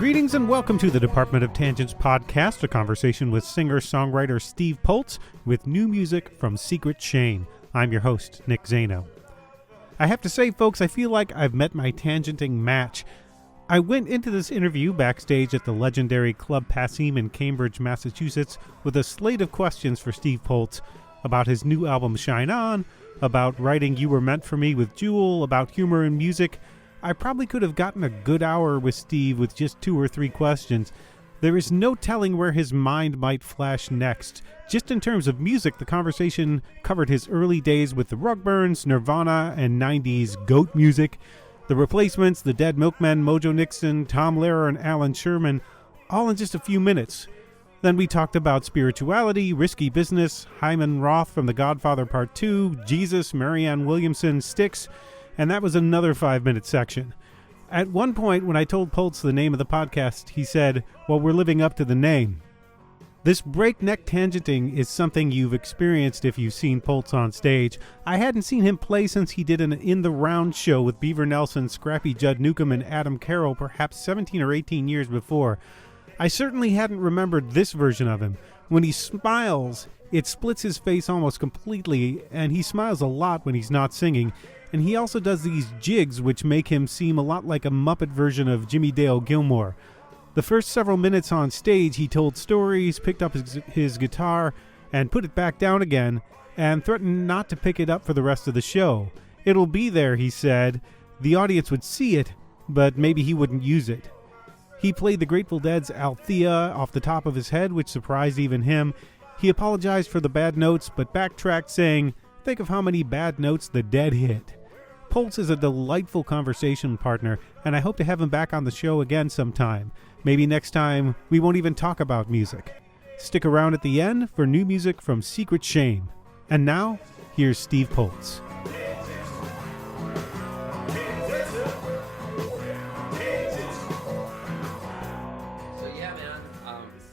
Greetings and welcome to the Department of Tangents podcast, a conversation with singer-songwriter Steve Poltz with new music from Secret Shame. I'm your host, Nick Zano. I have to say, folks, I feel like I've met my tangenting match. I went into this interview backstage at the legendary Club Passim in Cambridge, Massachusetts, with a slate of questions for Steve Poltz about his new album Shine On, about writing You Were Meant For Me with Jewel, about humor and music. I probably could have gotten a good hour with Steve with just 2 or 3 questions. There is no telling where his mind might flash next. Just in terms of music, the conversation covered his early days with the Rugburns, Nirvana, and 90s goat music, the Replacements, the Dead Milkmen, Mojo Nixon, Tom Lehrer, and Allan Sherman, all in just a few minutes. Then we talked about spirituality, risky business, Hyman Roth from the Godfather II, Jesus, Marianne Williamson, Styx, and that was another 5-minute section. At one point, when I told Poltz the name of the podcast, he said, well, we're living up to the name. This breakneck tangenting is something you've experienced if you've seen Poltz on stage. I hadn't seen him play since he did an In the Round show with Beaver Nelson, Scrappy, Jud Newcomb, and Adam Carroll perhaps 17 or 18 years before. I certainly hadn't remembered this version of him. When he smiles, it splits his face almost completely, and he smiles a lot when he's not singing. And he also does these jigs which make him seem a lot like a Muppet version of Jimmie Dale Gilmore. The first several minutes on stage, he told stories, picked up his guitar, and put it back down again, and threatened not to pick it up for the rest of the show. It'll be there, he said. The audience would see it, but maybe he wouldn't use it. He played the Grateful Dead's Althea off the top of his head, which surprised even him. He apologized for the bad notes, but backtracked, saying, think of how many bad notes the Dead hit. Poltz is a delightful conversation partner, and I hope to have him back on the show again sometime. Maybe next time we won't even talk about music. Stick around at the end for new music from Secret Shame. And now, here's Steve Poltz. So yeah, man,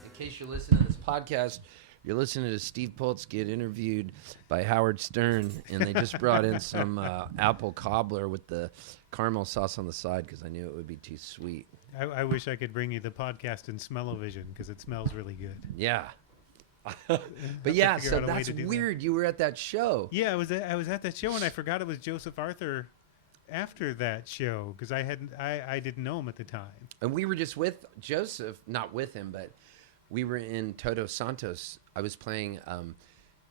in case you're listening to this podcast, you're listening to Steve Poltz get interviewed by Howard Stern, and they just brought in some apple cobbler with the caramel sauce on the side because I knew it would be too sweet. I wish I could bring you the podcast in smell-o-vision because it smells really good. Yeah. But yeah, so that's weird. That. You were at that show. Yeah, I was at that show, and I forgot it was Joseph Arthur after that show because I didn't know him at the time. And we were just with Joseph, not with him, but we were in Todos Santos. I was playing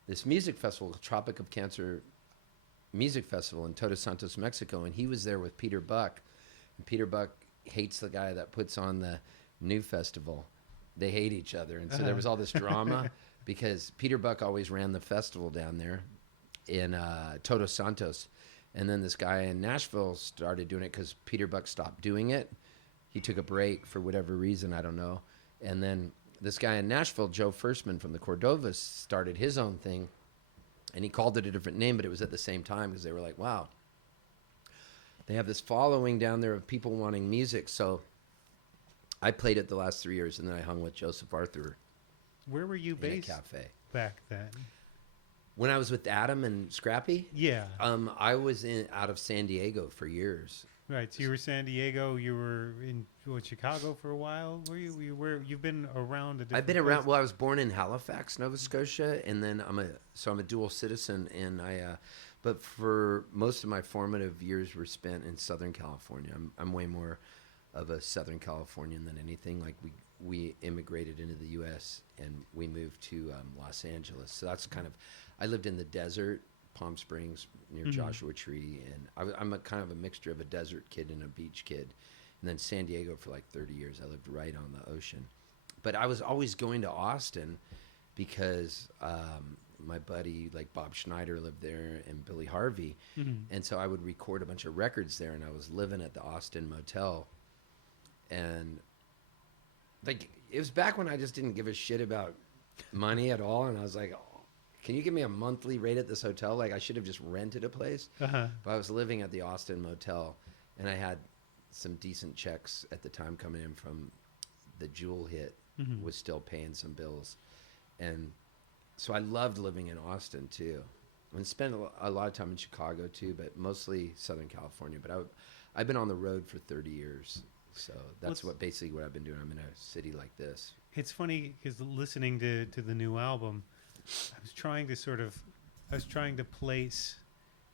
this music festival, Tropic of Cancer Music Festival in Todos Santos, Mexico, and he was there with Peter Buck. And Peter Buck hates the guy that puts on the new festival. They hate each other, and so there was all this drama because Peter Buck always ran the festival down there in Todos Santos, and then this guy in Nashville started doing it because Peter Buck stopped doing it. He took a break for whatever reason, I don't know, and then this guy in Nashville, Joe Firstman from the Cordovas, started his own thing, and he called it a different name, but it was at the same time because they were like, wow, they have this following down there of people wanting music. So I played it the last 3 years, and then I hung with Joseph Arthur. Where were you based in a cafe back then? When I was with Adam and Scrappy? Yeah. I was out of San Diego for years. Right, so you were San Diego. You were in Chicago for a while. Were you? You've been around. I've been around. Well, I was born in Halifax, Nova Scotia, and then I'm a dual citizen, and but for most of my formative years were spent in Southern California. I'm way more of a Southern Californian than anything. Like we immigrated into the U.S. and we moved to Los Angeles. So that's kind of. I lived in the desert. Palm Springs near Joshua Tree, and I'm a kind of a mixture of a desert kid and a beach kid. And then San Diego for like 30 years. I lived right on the ocean. But I was always going to Austin because my buddy, like Bob Schneider, lived there and Billy Harvey. And so I would record a bunch of records there, and I was living at the Austin Motel. And like it was back when I just didn't give a shit about money at all, and I was like, can you give me a monthly rate at this hotel? Like, I should have just rented a place. But I was living at the Austin Motel, and I had some decent checks at the time coming in from the Jewel hit, was still paying some bills. And so I loved living in Austin, too. And spent a lot of time in Chicago, too, but mostly Southern California. But I've been on the road for 30 years. So that's basically what I've been doing. I'm in a city like this. It's funny because listening to the new album, I was trying to place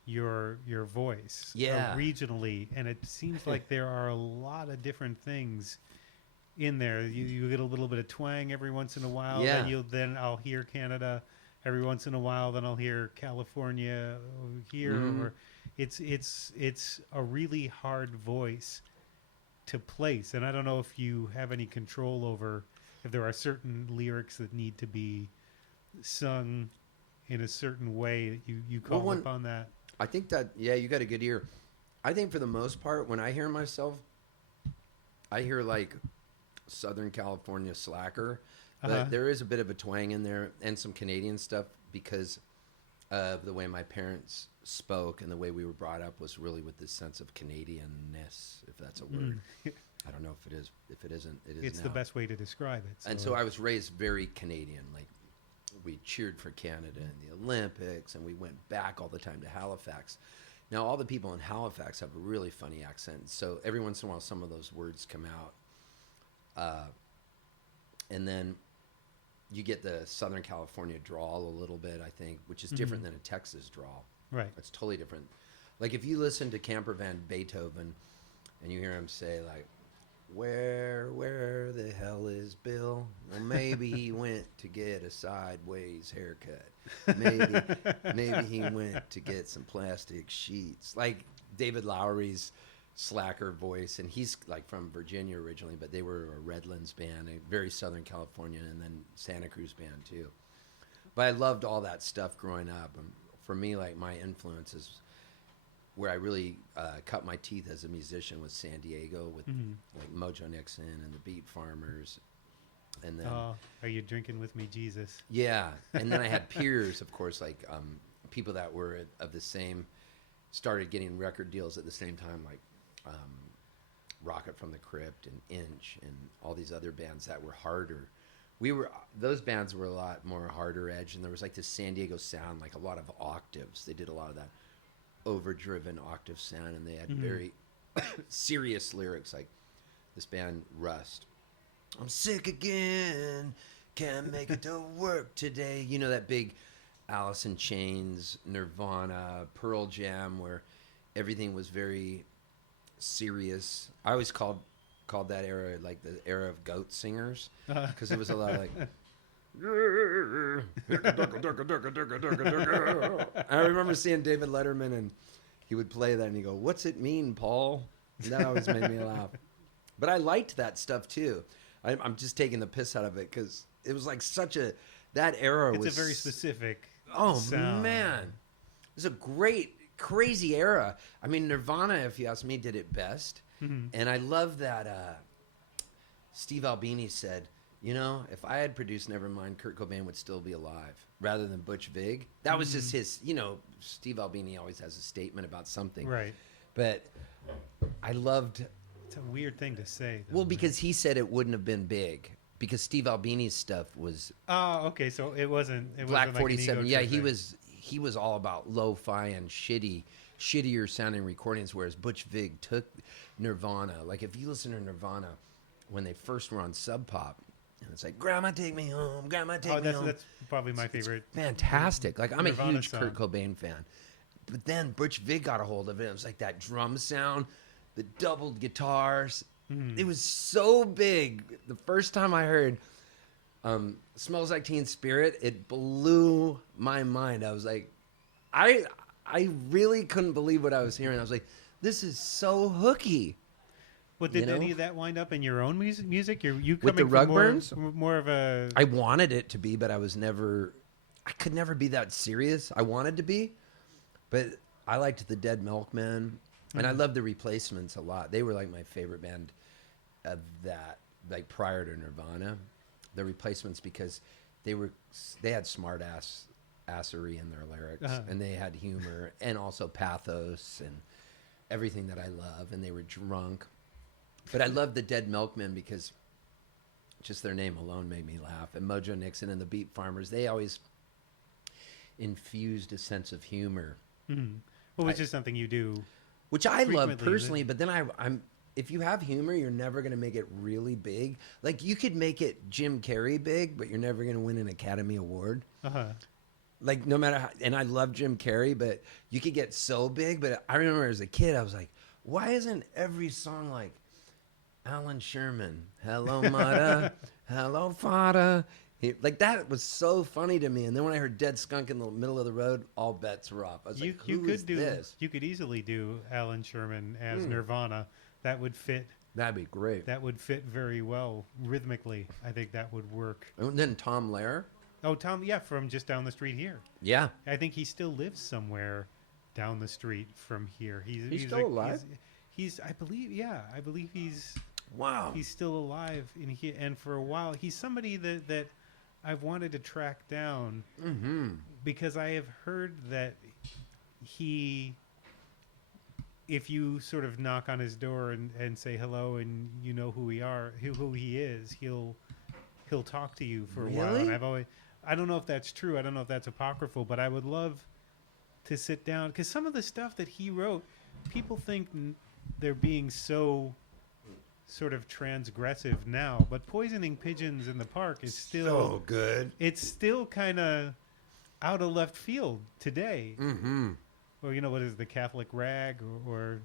your voice regionally, and it seems like there are a lot of different things in there. You get a little bit of twang every once in a while. Then I'll hear Canada every once in a while. Then I'll hear California here. Or it's a really hard voice to place, and I don't know if you have any control over if there are certain lyrics that need to be sung in a certain way. You call upon that. I think that you got a good ear. I think for the most part, when I hear myself, I hear like Southern California slacker, but there is a bit of a twang in there and some Canadian stuff because of the way my parents spoke and the way we were brought up was really with this sense of Canadianness, if that's a word. I don't know if it is. If it isn't, it is. It's now. The best way to describe it. And so I was raised very Canadian. Like we cheered for Canada in the Olympics, and we went back all the time to Halifax. Now all the people in Halifax have a really funny accent, so every once in a while some of those words come out, and then you get the Southern California drawl a little bit, I think, which is different than a Texas drawl. Right. It's totally different. Like if you listen to Camper Van Beethoven and you hear him say like, where the hell is Bill? Well, maybe he went to get a sideways haircut. Maybe he went to get some plastic sheets. Like David Lowery's slacker voice, and he's like from Virginia originally, but they were a Redlands band, a very Southern California, and then Santa Cruz band too. But I loved all that stuff growing up. And for me, like my influences, where I really cut my teeth as a musician was San Diego with like Mojo Nixon and the Beat Farmers, and then Are You Drinking With Me, Jesus? Yeah, and then I had peers, of course, like people that were of the same, started getting record deals at the same time, like Rocket from the Crypt and Inch and all these other bands that were harder. Those bands were a lot more harder edge, and there was like this San Diego sound, like a lot of octaves. They did a lot of that overdriven octave sound, and they had very serious lyrics, like this band Rust. I'm sick again, can't make it to work today. You know that big Alice in Chains, Nirvana, Pearl Jam, where everything was very serious. I always called that era like the era of goat singers, because it was a lot of like I remember seeing David Letterman, and he would play that and he'd go, "What's it mean, Paul?" And that always made me laugh. But I liked that stuff too. I'm just taking the piss out of it because it was like that era was... It's a very specific sound. Man. It was a great, crazy era. I mean, Nirvana, if you ask me, did it best. And I love that Steve Albini said, you know, if I had produced Nevermind, Kurt Cobain would still be alive, rather than Butch Vig. That was just his, you know, Steve Albini always has a statement about something. Right. But I loved... It's a weird thing to say, though. Well, because he said it wouldn't have been big. Because Steve Albini's stuff was... Oh, okay, so it wasn't... Black like 47. Yeah, he was all about lo-fi and shittier sounding recordings, whereas Butch Vig took Nirvana. Like, if you listen to Nirvana, when they first were on Sub Pop, and it's like, Grandma, take me home, Grandma, take me home. That's probably my favorite. It's fantastic. Like, I'm Nirvana a huge song. Kurt Cobain fan. But then Butch Vig got a hold of it. It was like that drum sound, the doubled guitars. It was so big. The first time I heard Smells Like Teen Spirit, it blew my mind. I was like, I really couldn't believe what I was hearing. I was like, this is so hooky. Well, did any of that wind up in your own music? You with the Rugburns? More of a... I wanted it to be, but I could never be that serious. I wanted to be, but I liked the Dead Milkmen, and I loved the Replacements a lot. They were like my favorite band of that, like prior to Nirvana. The Replacements, because they had smart assery in their lyrics, and they had humor and also pathos and everything that I love, and they were drunk. But I loved the Dead Milkmen because just their name alone made me laugh. And Mojo Nixon and the Beat Farmers, they always infused a sense of humor. Well, which is something you do, which I love personally. But then if you have humor, you're never going to make it really big. Like, you could make it Jim Carrey big, but you're never going to win an Academy Award. Like, no matter how, and I love Jim Carrey, but you could get so big. But I remember as a kid, I was like, why isn't every song like Allan Sherman? Hello, Mata. Hello, Fada. Like, that was so funny to me. And then when I heard Dead Skunk in the middle of the road, all bets were off. I was like, who is this? You could easily do Allan Sherman as Nirvana. That would fit. That'd be great. That would fit very well rhythmically. I think that would work. And then Tom Lehrer. Oh, Tom, yeah, from just down the street here. Yeah. I think he still lives somewhere down the street from here. He's still alive? I believe he's... Wow. He's still alive, and for a while, he's somebody that I've wanted to track down because I have heard that if you sort of knock on his door and say hello and you know who he is, he'll talk to you for a while. And I don't know if that's true. I don't know if that's apocryphal, but I would love to sit down because some of the stuff that he wrote, people think they're being so sort of transgressive now, but Poisoning Pigeons in the Park is still so good. It's still kind of out of left field today. Or what is the Catholic Rag or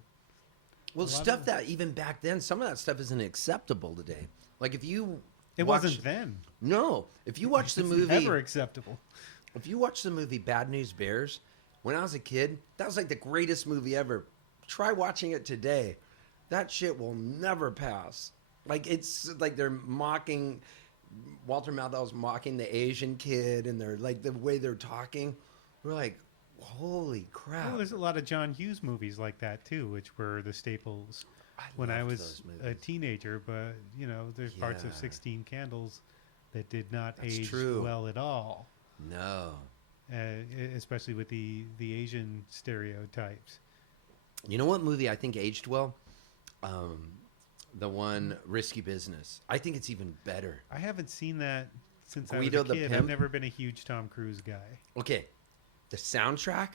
well, stuff that even back then, some of that stuff isn't acceptable today. Like it wasn't then. No, if you watch the movie, never acceptable. If you watch the movie Bad News Bears, when I was a kid, that was like the greatest movie ever. Try watching it today. That shit will never pass. Like, it's like they're mocking, Walter Matthau's mocking the Asian kid, and they're like, the way they're talking, we're like, holy crap. Well, there's a lot of John Hughes movies like that, too, which were the staples when I was a teenager. But, there's parts of 16 Candles that did not age well at all. No. Especially with the Asian stereotypes. You know what movie I think aged well? The one Risky Business. I think it's even better. I haven't seen that since Guido I was a the kid. Pimp. I've never been a huge Tom Cruise guy. Okay, the soundtrack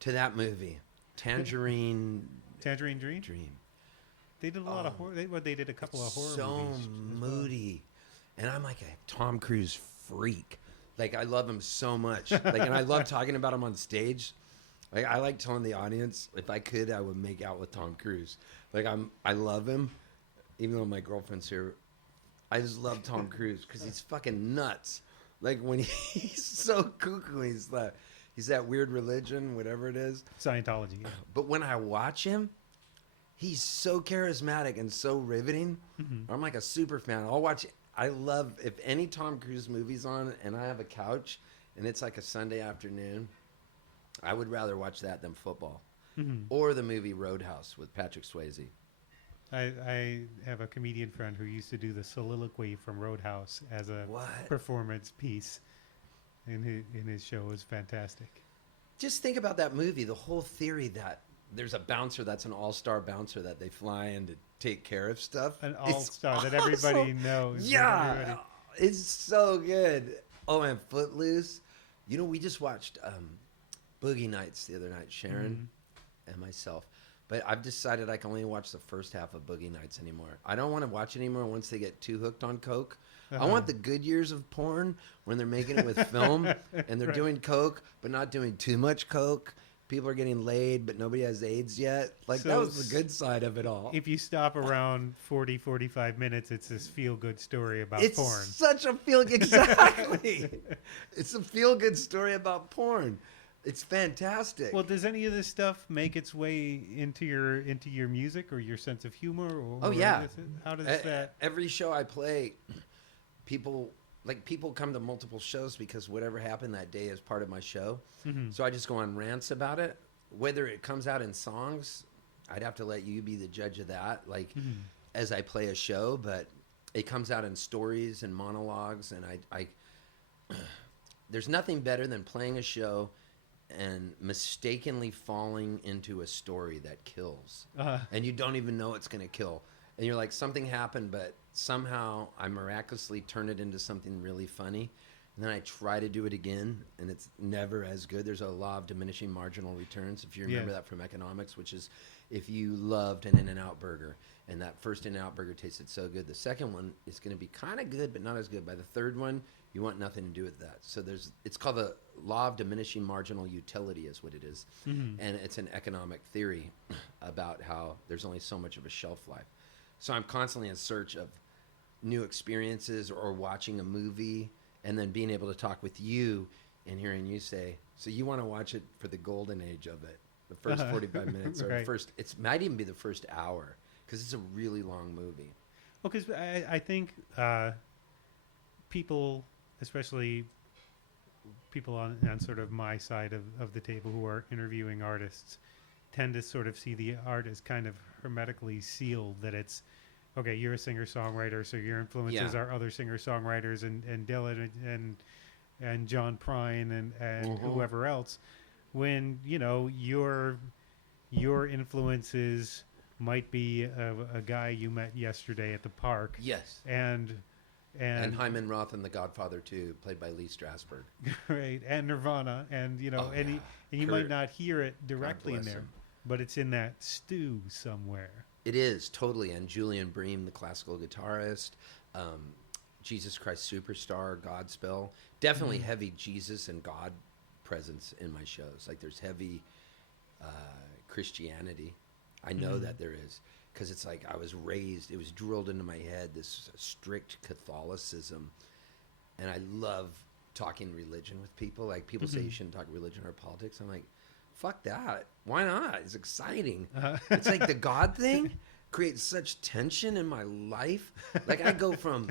to that movie, Tangerine Dream. They did a lot of horror. They did a couple of horror movies. So moody, and I'm like a Tom Cruise freak. Like, I love him so much. Like, and I love talking about him on stage. Like, I like telling the audience, if I could, I would make out with Tom Cruise. Like, I love him, even though my girlfriend's here. I just love Tom Cruise because he's fucking nuts. Like, when he's so cuckoo, he's that weird religion, whatever it is. Scientology. Yeah. But when I watch him, he's so charismatic and so riveting. I'm like a super fan. I love, if any Tom Cruise movie's on and I have a couch and it's like a Sunday afternoon, I would rather watch that than football. Or the movie Roadhouse with Patrick Swayze. I have a comedian friend who used to do the soliloquy from Roadhouse as a performance piece in his show. It was fantastic. Just think about that movie, the whole theory that there's a bouncer that's an all-star bouncer that they fly in to take care of stuff. An all-star that everybody knows. Yeah, it's so good. Oh, and Footloose. We just watched Boogie Nights the other night, Sharon and myself. But I've decided I can only watch the first half of Boogie Nights anymore. I don't want to watch anymore once they get too hooked on coke. I want the good years of porn when they're making it with film and they're doing coke, but not doing too much coke. People are getting laid, but nobody has AIDS yet. Like, that was the good side of it all. If you stop around 40, 45 minutes, it's this feel-good story about porn. It's such a feel-good... Exactly. It's a feel-good story about porn. It's fantastic. Well, does any of this stuff make its way into your music or your sense of humor? How does that... Every show I play, people come to multiple shows because whatever happened that day is part of my show. So I just go on rants about it. Whether it comes out in songs, I'd have to let you be the judge of that, as I play a show. But it comes out in stories and monologues, and I there's nothing better than playing a show and mistakenly falling into a story that kills. And you don't even know it's going to kill. And you're like, something happened, but somehow I miraculously turned it into something really funny. and then I try to do it again, and it's never as good. There's a law of diminishing marginal returns, if you remember that from economics, which is if you loved an In-N-Out burger, and that first In-N-Out burger tasted so good, the second one is going to be kind of good, but not as good. By the third one, you want nothing to do with that. So it's called the law of diminishing marginal utility is what it is. And it's an economic theory about how there's only so much of a shelf life. So I'm constantly in search of new experiences or watching a movie and then being able to talk with you and hearing you say, so you want to watch it for the golden age of it, the first 45 minutes or right. it might even be the first hour because it's a really long movie. Well, because I think people, especially people on sort of my side of the table who are interviewing artists, tend to sort of see the art as kind of hermetically sealed, that it's, okay, you're a singer-songwriter, so your influences are other singer-songwriters and Dylan and John Prine and whoever else, when, you know, your influences might be a guy you met yesterday at the park. Yes. And Hyman Roth in The Godfather II, played by Lee Strasberg. Right, and Nirvana, and you know, and you might not hear it directly in there, but it's in that stew somewhere. It is, totally. And Julian Bream, the classical guitarist, Jesus Christ Superstar, Godspell. Definitely heavy Jesus and God presence in my shows. Like there's heavy Christianity. I know that there is. Because it's like I was raised, it was drilled into my head, this strict Catholicism. And I love talking religion with people. Like people say you shouldn't talk religion or politics. I'm like, fuck that. Why not? It's exciting. It's like the God thing creates such tension in my life. Like I go from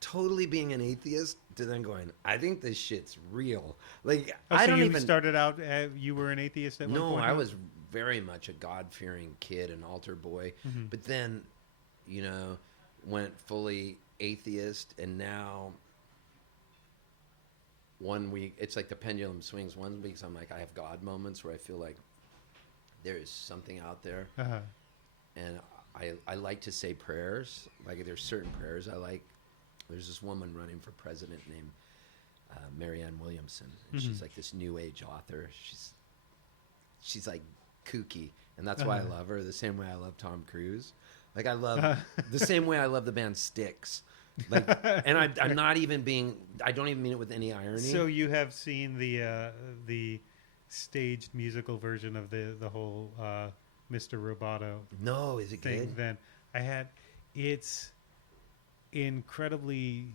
totally being an atheist to then going, I think this shit's real. Like I don't even started out. You were an atheist at one point. No, I was very much a God-fearing kid, an altar boy. But then, you know, went fully atheist, and now 1 week it's like the pendulum swings. 1 week I'm like, I have God moments where I feel like there is something out there, and I like to say prayers. Like there's certain prayers I like. There's this woman running for president named Marianne Williamson, and she's like this new age author. She's like kooky, and that's why I love her. The same way I love Tom Cruise. Like I love the same way I love the band Styx. Like, and I'm not even being. I don't even mean it with any irony. So you have seen the staged musical version of the whole Mr. Roboto. No, is it thing good? Then I had. It's incredibly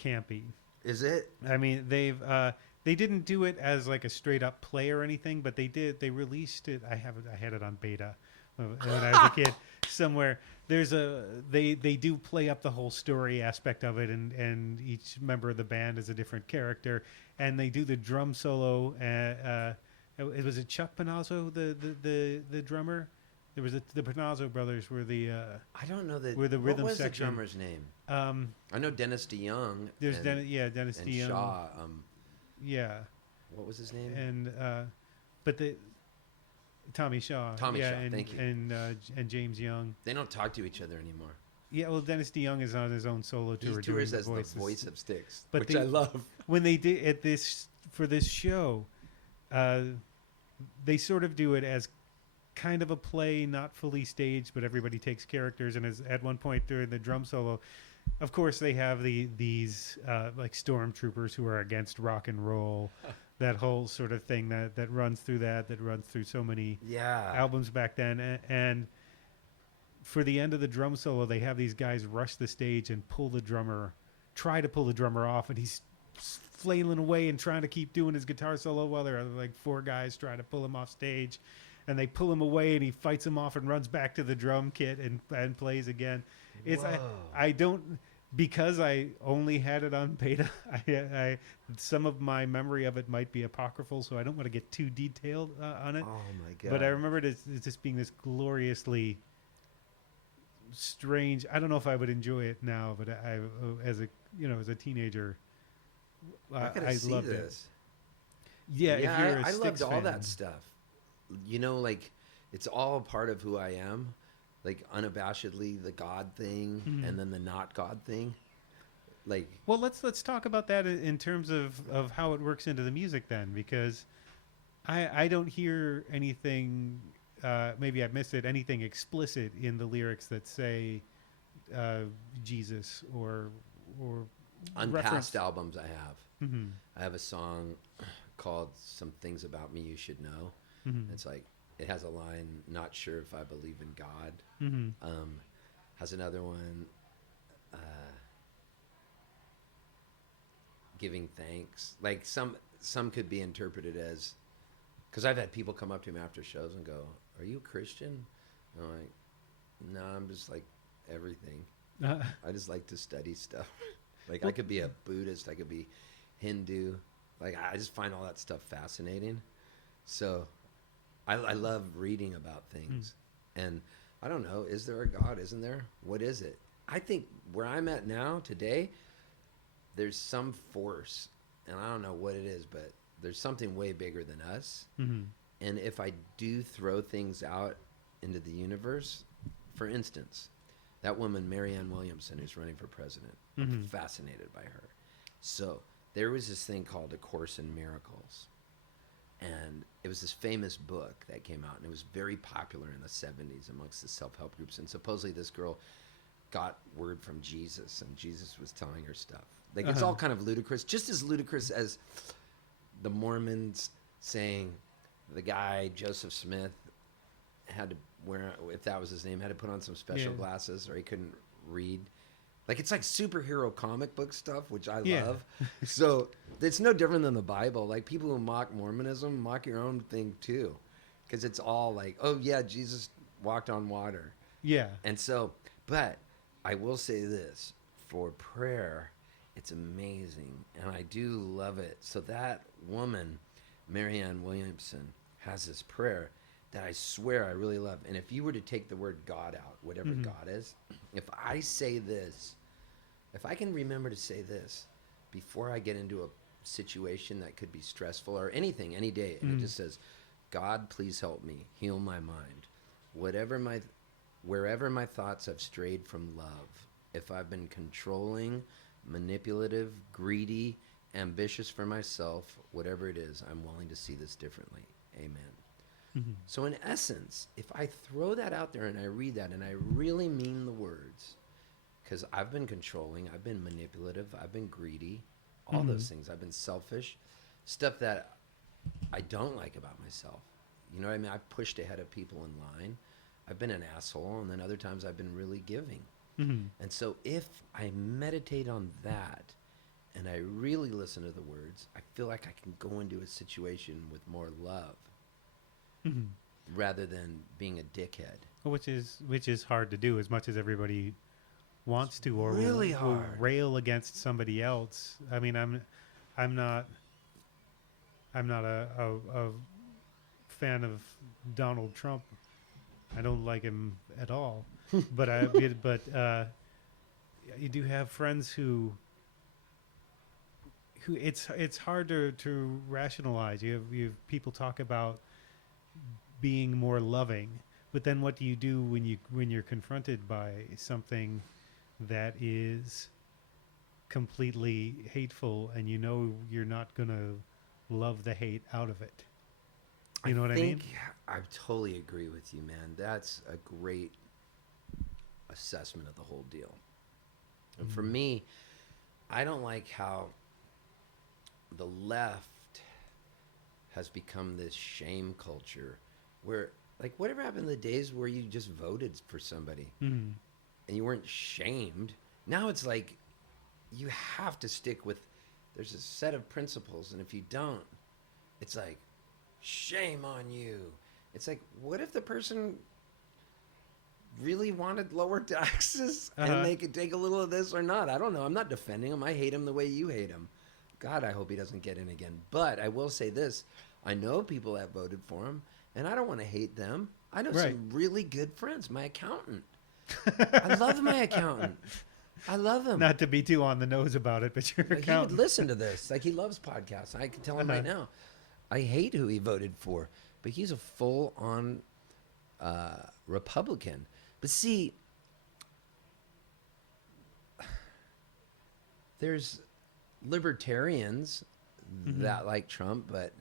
campy. Is it? I mean, they didn't do it as like a straight up play or anything, but they did. They released it. I had it on beta when I was a kid. Somewhere they do play up the whole story aspect of it, and each member of the band is a different character, and they do the drum solo. It was Chuck Panozzo, the drummer. There was the Panozzo brothers were the. I don't know were the rhythm what was section. the drummer's name? I know Dennis DeYoung. There's Dennis and DeYoung. Shaw. Yeah. What was his name? And but the Tommy Shaw. Tommy Shaw. And, thank you. And James Young. They don't talk to each other anymore. Yeah, well, Dennis DeYoung is on his own solo tour. He tours as the voice of Styx, but which I love. When they did for this show, they sort of do it as kind of a play, not fully staged, but everybody takes characters. And at one point during the drum solo, of course, they have these like stormtroopers who are against rock and roll. That whole sort of thing that runs through that runs through so many albums back then. And for the end of the drum solo, they have these guys rush the stage and try to pull the drummer off, and he's flailing away and trying to keep doing his guitar solo while there are like 4 guys trying to pull him off stage. And they pull him away, and he fights him off and runs back to the drum kit and plays again. I don't, because I only had it on beta. I some of my memory of it might be apocryphal, so I don't want to get too detailed on it. Oh my god! But I remember it as just being this gloriously strange. I don't know if I would enjoy it now, but as a teenager, I loved this. it. Yeah, if you're a I loved Styx all fan. that stuff. You know, like it's all a part of who I am. Like unabashedly the God thing, and then the not God thing. Like, well, let's talk about that in terms of how it works into the music then, because I don't hear anything. Maybe I missed it. Anything explicit in the lyrics that say Jesus or on reference. past albums, I have. Mm-hmm. I have a song called "Some Things About Me You Should Know." Mm-hmm. It's like, it has a line, "Not sure if I believe in God." Mm-hmm. Has another one, "Giving Thanks." Like, some could be interpreted as, because I've had people come up to me after shows and go, "Are you a Christian?" And I'm like, "No, I'm just like everything. I just like to study stuff." Like, I could be a Buddhist, I could be Hindu. Like, I just find all that stuff fascinating. So I love reading about things. And I don't know, is there a God? Isn't there? What is it? I think where I'm at now today, there's some force, and I don't know what it is, but there's something way bigger than us. Mm-hmm. And if I do throw things out into the universe, for instance, that woman, Marianne Williamson, who's running for president, I'm fascinated by her. So there was this thing called A Course in Miracles. And it was this famous book that came out, and it was very popular in the 70s amongst the self-help groups. And supposedly this girl got word from Jesus, and Jesus was telling her stuff. Like, it's all kind of ludicrous, just as ludicrous as the Mormons saying the guy, Joseph Smith, had to wear, if that was his name, had to put on some special glasses or he couldn't read. Like, it's like superhero comic book stuff, which I love. So it's no different than the Bible. Like, people who mock Mormonism mock your own thing too, because it's all like, oh yeah, Jesus walked on water. Yeah. And so, but I will say this, for prayer, it's amazing, and I do love it. So that woman, Marianne Williamson, has this prayer that I swear I really love. And if you were to take the word God out, whatever God is, if I say this, if I can remember to say this before I get into a situation that could be stressful or anything, any day, and it just says, "God, please help me, heal my mind. Wherever my thoughts have strayed from love, if I've been controlling, manipulative, greedy, ambitious for myself, whatever it is, I'm willing to see this differently. Amen." So in essence, if I throw that out there and I read that and I really mean the words, because I've been controlling, I've been manipulative, I've been greedy, all those things, I've been selfish, stuff that I don't like about myself. You know what I mean? I've pushed ahead of people in line. I've been an asshole, and then other times I've been really giving. And so if I meditate on that and I really listen to the words, I feel like I can go into a situation with more love. Rather than being a dickhead, which is hard to do, as much as everybody wants to, or really will rail against somebody else. I mean, I'm not a fan of Donald Trump. I don't like him at all. But you do have friends who it's hard to rationalize. You have people talk about being more loving, but then what do you do when you're confronted by something that is completely hateful, and you know you're not gonna love the hate out of it? You know what I mean? I totally agree with you, man. That's a great assessment of the whole deal. And for me, I don't like how the left has become this shame culture where, like, whatever happened to the days where you just voted for somebody and you weren't shamed? Now it's like you have to stick with, there's a set of principles, and if you don't, it's like, shame on you. It's like, what if the person really wanted lower taxes and they could take a little of this or not? I don't know. I'm not defending him. I hate him the way you hate him. God, I hope he doesn't get in again. But I will say this. I know people that voted for him, and I don't want to hate them. I know some really good friends. My accountant. I love my accountant. I love him. Not to be too on the nose about it, but your accountant. He would listen to this. Like, he loves podcasts. I can tell him right now. I hate who he voted for, but he's a full-on Republican. But see, there's libertarians that like Trump, but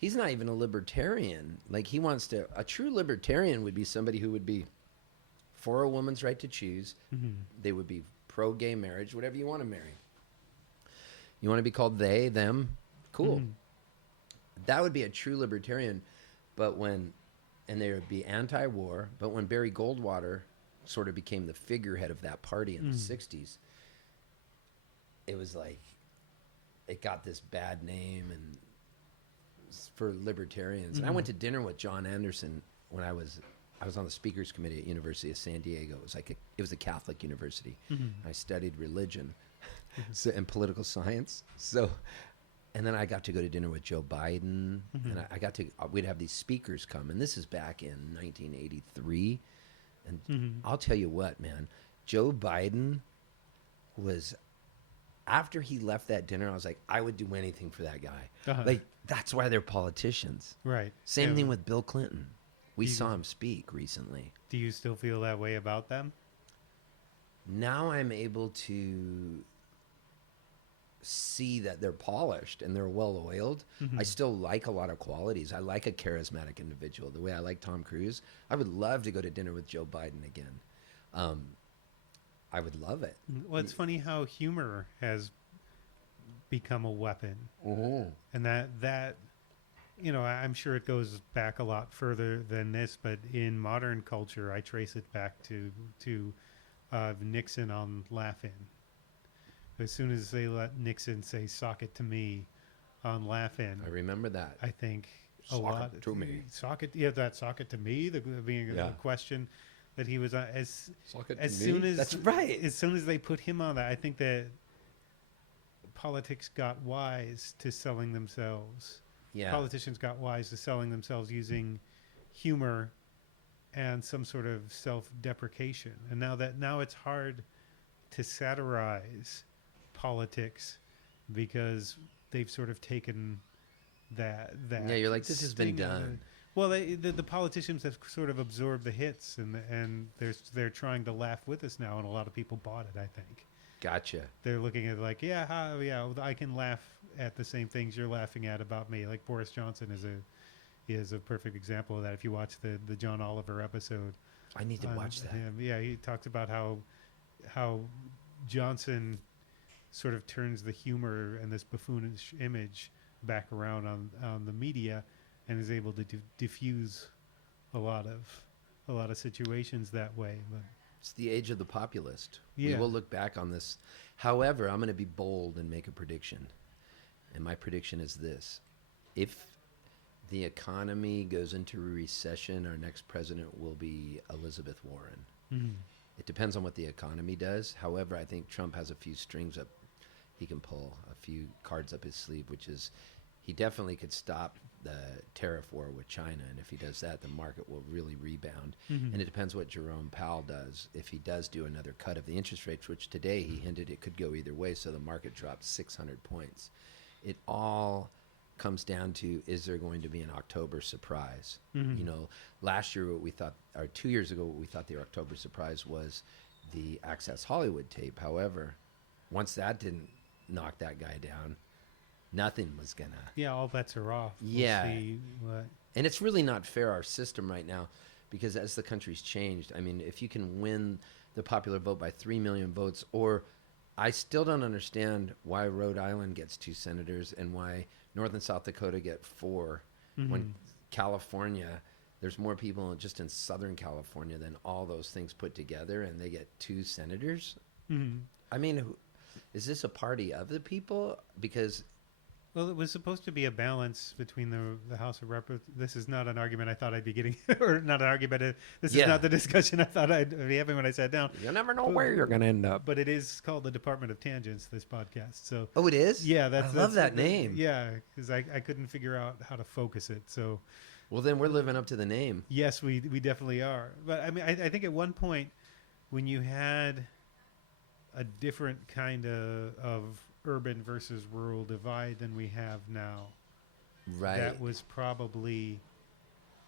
he's not even a libertarian. Like, he wants to, a true libertarian would be somebody who would be for a woman's right to choose. They would be pro-gay marriage, whatever you want to marry. You want to be called they, them, cool. That would be a true libertarian. But when, and they would be anti-war, but when Barry Goldwater sort of became the figurehead of that party in the 60s, it was like, it got this bad name and for libertarians. And I went to dinner with John Anderson when I was on the speakers committee at University of San Diego. It was a Catholic university. I studied religion and political science. So, and then I got to go to dinner with Joe Biden, and we'd have these speakers come, and this is back in 1983. And I'll tell you what, man, Joe Biden was, after he left that dinner, I was like, I would do anything for that guy. Like, that's why they're politicians. Right. Same thing with Bill Clinton. We saw him speak recently. Do you still feel that way about them? Now I'm able to see that they're polished and they're well-oiled. I still like a lot of qualities. I like a charismatic individual, the way I like Tom Cruise. I would love to go to dinner with Joe Biden again. I would love it. Well, it's funny how humor has become a weapon. And that you know, I'm sure it goes back a lot further than this, but in modern culture, I trace it back to Nixon on Laugh-In. As soon as they let Nixon say "sock it to me" on Laugh-In, I remember that. I think a Sock lot it to me. Sock it, yeah, that "sock it to me," the being a question that he was as soon as that's right. As soon as they put him on that, I think that politics got wise to selling themselves. Yeah. Politicians got wise to selling themselves using humor and some sort of self-deprecation. And now it's hard to satirize politics because they've sort of taken that. Yeah, you're like, this has been done. Well, the politicians have sort of absorbed the hits, and they're trying to laugh with us now, and a lot of people bought it, I think. Gotcha. They're looking at it like, I can laugh at the same things you're laughing at about me. Like Boris Johnson is a perfect example of that. If you watch the John Oliver episode, I need to watch that. He talks about how Johnson sort of turns the humor and this buffoonish image back around on the media, and is able to diffuse a lot of situations that way. But it's the age of the populist. Yeah. We will look back on this. However, I'm going to be bold and make a prediction. And my prediction is this. If the economy goes into a recession, our next president will be Elizabeth Warren. It depends on what the economy does. However, I think Trump has a few strings up. He can pull a few cards up his sleeve, which is he definitely could stop the tariff war with China. And if he does that, the market will really rebound. And it depends what Jerome Powell does. If he does do another cut of the interest rates, which today he hinted it could go either way, so the market dropped 600 points. It all comes down to, is there going to be an October surprise? You know, last year what we thought, or 2 years ago, what we thought the October surprise was the Access Hollywood tape. However, once that didn't knock that guy down, nothing was gonna. Yeah, all bets are off. We'll see what. And it's really not fair, our system right now, because as the country's changed, I mean, if you can win the popular vote by 3 million votes, or I still don't understand why Rhode Island gets 2 senators and why North and South Dakota get 4, when California, there's more people just in Southern California than all those things put together, and they get 2 senators. I mean, is this a party of the people? Because well, it was supposed to be a balance between the House of Representatives. This is not an argument I thought I'd be getting, or not an argument. This is not the discussion I thought I'd be having when I sat down. You never know where you're going to end up. But it is called the Department of Tangents, this podcast. So. Oh, it is? Yeah. I love that name. Yeah, because I couldn't figure out how to focus it. So. Well, then we're living up to the name. Yes, we definitely are. But I mean, I think at one point when you had a different kind of urban versus rural divide than we have now. Right. That was probably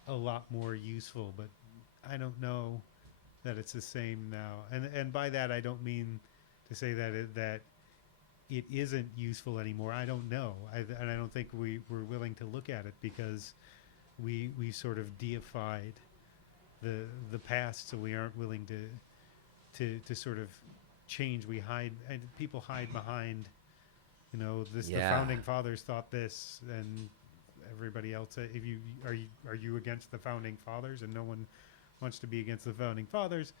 a lot more useful, but I don't know that it's the same now. And by that I don't mean to say that it isn't useful anymore. I don't know. And I don't think we're willing to look at it because we sort of deified the past, so we aren't willing to sort of change. We hide, and people hide behind, the founding fathers thought this, and everybody else. If you are you against the founding fathers, and no one wants to be against the founding fathers.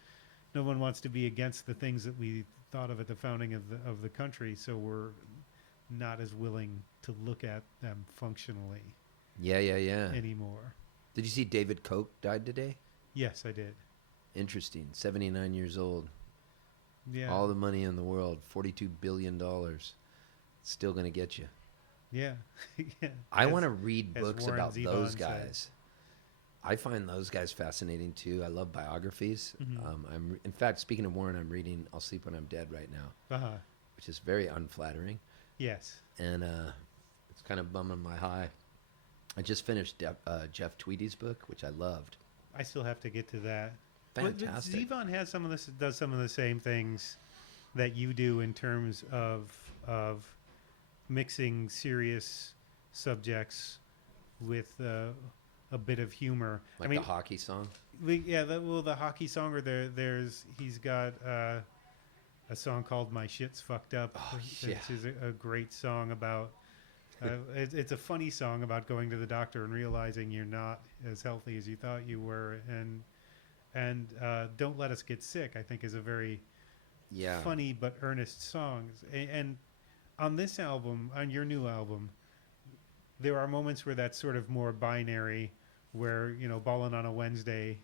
No one wants to be against the things that we thought of at the founding of the country, so we're not as willing to look at them functionally. Yeah. Anymore. Did you see David Koch died today? Yes, I did. Interesting. 79 years old. Yeah. All the money in the world, $42 billion. Still going to get you. Yeah. Yeah. I want to read books Warren about Zevon those said. guys. I find those guys fascinating too. I love biographies. Mm-hmm. In fact, speaking of Warren, I'm reading I'll Sleep When I'm Dead right now, which is very unflattering. Yes. And it's kind of bumming my high. I just finished Jeff Tweedy's book, which I loved. I still have to get to that. Fantastic. But Zevon has does some of the same things that you do in terms of mixing serious subjects with a bit of humor. Like the hockey song? The hockey song, or he's got a song called My Shit's Fucked Up, which is a great song about, it's a funny song about going to the doctor and realizing you're not as healthy as you thought you were, and Don't Let Us Get Sick, I think, is a very funny but earnest song. And on this album, on your new album, there are moments where that's sort of more binary, where, Ballin' on a Wednesday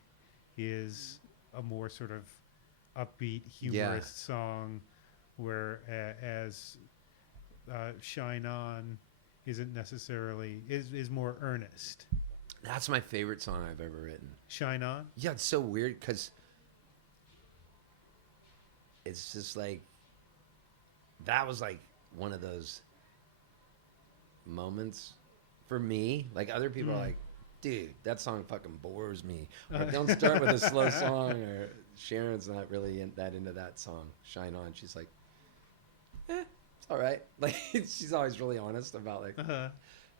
is a more sort of upbeat, humorous song, whereas Shine On isn't necessarily, is more earnest. That's my favorite song I've ever written. Shine On? Yeah, it's so weird because it's just like, that was like one of those moments for me. Like, other people are like, dude, that song fucking bores me. Or, don't start with a slow song. Or Sharon's not really that into that song, Shine On. She's like, it's all right. Like, she's always really honest about like,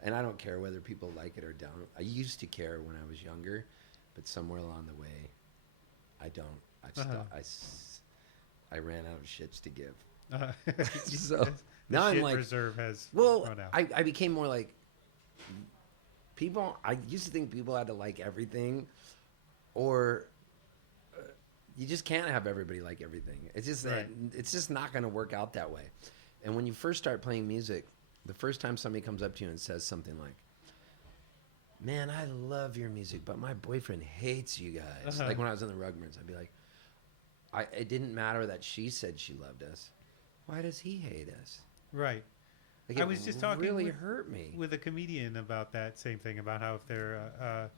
and I don't care whether people like it or don't. I used to care when I was younger, but somewhere along the way, I don't. I ran out of shits to give. So now I'm like, reserve has run out. I became more like, people, I used to think people had to like everything, or you just can't have everybody like everything. It's just that it's just not going to work out that way. And when you first start playing music, the first time somebody comes up to you and says something like, man, I love your music, but my boyfriend hates you guys. Like when I was in the Rugburns, I'd be like, it didn't matter that she said she loved us. Why does he hate us? Right. Like, I was just talking really hurt me with a comedian about that same thing, about how if they're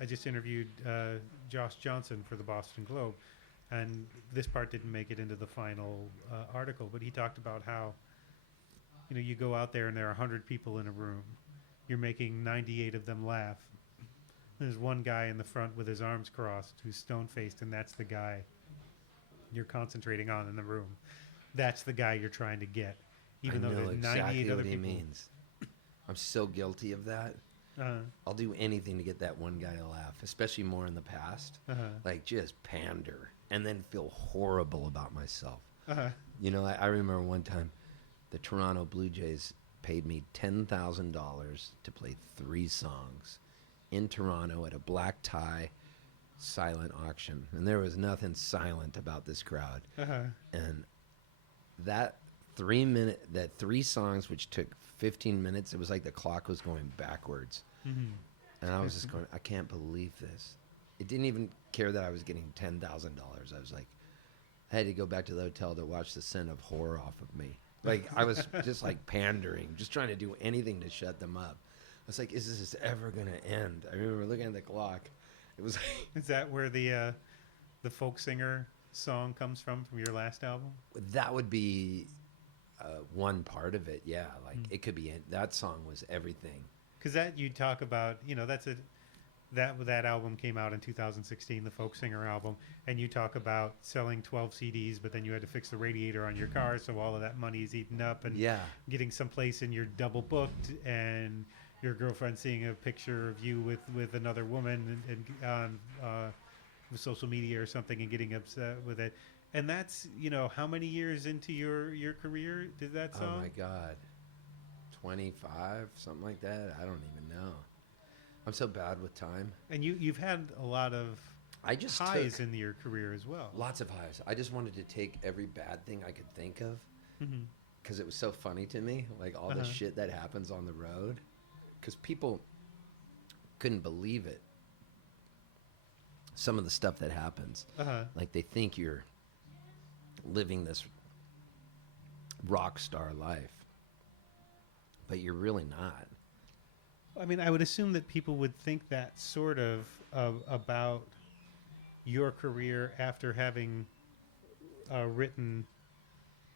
I just interviewed Josh Johnson for the Boston Globe, and this part didn't make it into the final article, but he talked about how, you go out there and there are 100 people in a room, you're making 98 of them laugh. There's one guy in the front with his arms crossed who's stone-faced, and that's the guy you're concentrating on in the room. That's the guy you're trying to get. Even though there's 98 other people. Means. I'm so guilty of that. I'll do anything to get that one guy to laugh, especially more in the past. Like, just pander and then feel horrible about myself. I remember one time the Toronto Blue Jays paid me $10,000 to play 3 songs in Toronto at a black tie silent auction. And there was nothing silent about this crowd. And that 3 songs, which took 15 minutes, it was like the clock was going backwards. And I was just going, I can't believe this. It didn't even care that I was getting $10,000. I was like, I had to go back to the hotel to watch the scent of horror off of me. Like, I was just like pandering, just trying to do anything to shut them up. I was like, is this ever going to end? I remember looking at the clock. It was like, is that where the folk singer song comes from your last album? That would be one part of it, yeah. Like, it could be, that song was everything. Because that you talk about, that album came out in 2016, the folk singer album, and you talk about selling 12 CDs, but then you had to fix the radiator on your car, so all of that money is eaten up, and getting someplace and you're double booked, and your girlfriend seeing a picture of you with another woman and on social media or something and getting upset with it. And that's, how many years into your career did that song? Oh my God. 25, something like that. I don't even know. I'm so bad with time. And you've had a lot of highs in your career as well. Lots of highs. I just wanted to take every bad thing I could think of because it was so funny to me, like all the shit that happens on the road, because people couldn't believe it. Some of the stuff that happens, like they think you're living this rock star life, but you're really not. I mean, I would assume that people would think that sort of about your career after having written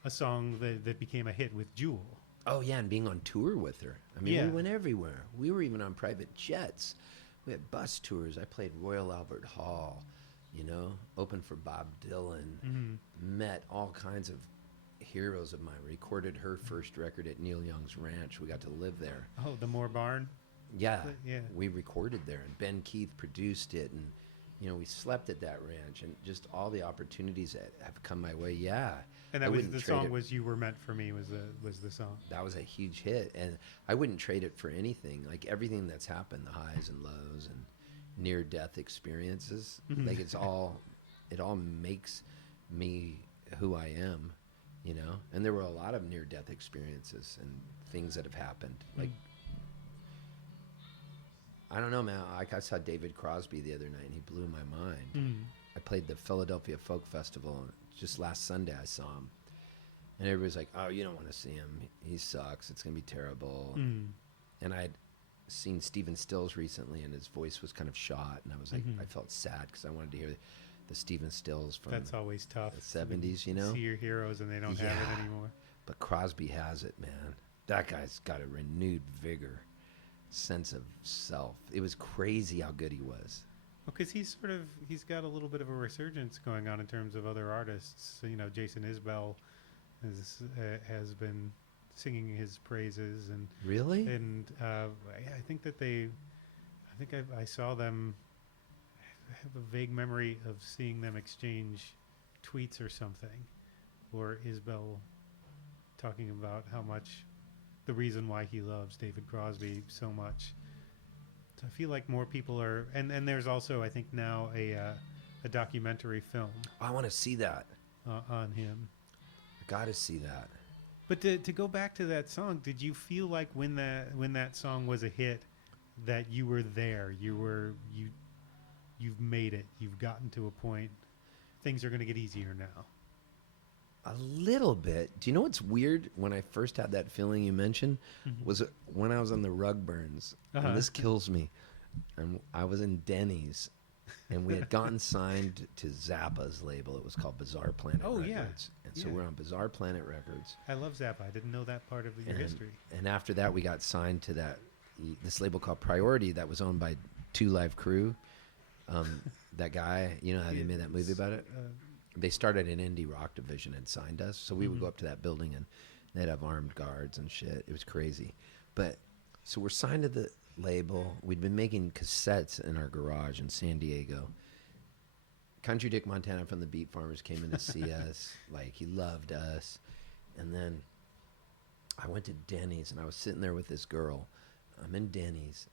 a song that became a hit with Jewel. Oh, yeah, and being on tour with her. I mean, we went everywhere. We were even on private jets. We had bus tours. I played Royal Albert Hall, opened for Bob Dylan, met all kinds of heroes of mine, recorded her first record at Neil Young's ranch. We got to live there. Oh, the Moore Barn? Yeah. We recorded there, and Ben Keith produced it, and we slept at that ranch, and just all the opportunities that have come my way. Yeah. And that was the song was "You Were Meant for Me" was the song. That was a huge hit, and I wouldn't trade it for anything. Like everything that's happened, the highs and lows and near-death experiences, like it all makes me who I am, And there were a lot of near-death experiences and things that have happened, like. I don't know, man. Like I saw David Crosby the other night, and he blew my mind. I played the Philadelphia Folk Festival just last Sunday. I saw him, and everybody's like, "Oh, you don't want to see him. He sucks. It's gonna be terrible." And I'd seen Stephen Stills recently, and his voice was kind of shot, and I was like, I felt sad because I wanted to hear the Stephen Stills from that's always tough. The 70s, See your heroes, and they don't have it anymore. But Crosby has it, man. That guy's got a renewed vigor. Sense of self. It was crazy how good he was. Well, because he's got a little bit of a resurgence going on in terms of other artists. So, Jason Isbell has been singing his praises, and really, and I think that I saw them. I have a vague memory of seeing them exchange tweets or something, or Isbell talking about how much. The reason why he loves David Crosby so much. So I feel like more people are, and there's also, I think now a documentary film. I want to see that on him. I got to see that. But to go back to that song, did you feel like when that song was a hit, that you were there? You've made it. You've gotten to a point. Things are going to get easier now. A little bit. Do you know what's weird? When I first had that feeling you mentioned, was when I was on the Rugburns, and this kills me. And I was in Denny's, and we had gotten signed to Zappa's label. It was called Bizarre Planet Records. And so we're on Bizarre Planet Records. I love Zappa. I didn't know that part of your history. And after that, we got signed to this label called Priority that was owned by Two Live Crew. That guy, how they made that movie about it? They started an indie rock division and signed us. So we would go up to that building, and they'd have armed guards and shit. It was crazy. But so we're signed to the label. We'd been making cassettes in our garage in San Diego. Country Dick Montana from the Beat Farmers came in to see us. Like, he loved us. And then I went to Denny's, and I was sitting there with this girl. I'm in Denny's,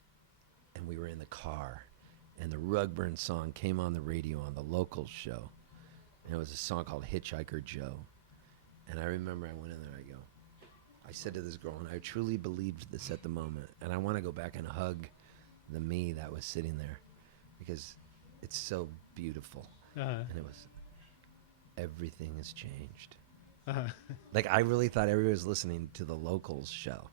and we were in the car. And the Rugburns song came on the radio on the Locals show. And it was a song called Hitchhiker Joe. And I remember I went in there, I said to this girl, and I truly believed this at the moment, and I want to go back and hug the me that was sitting there, because it's so beautiful. And it was, everything has changed. Like, I really thought everybody was listening to the Locals show.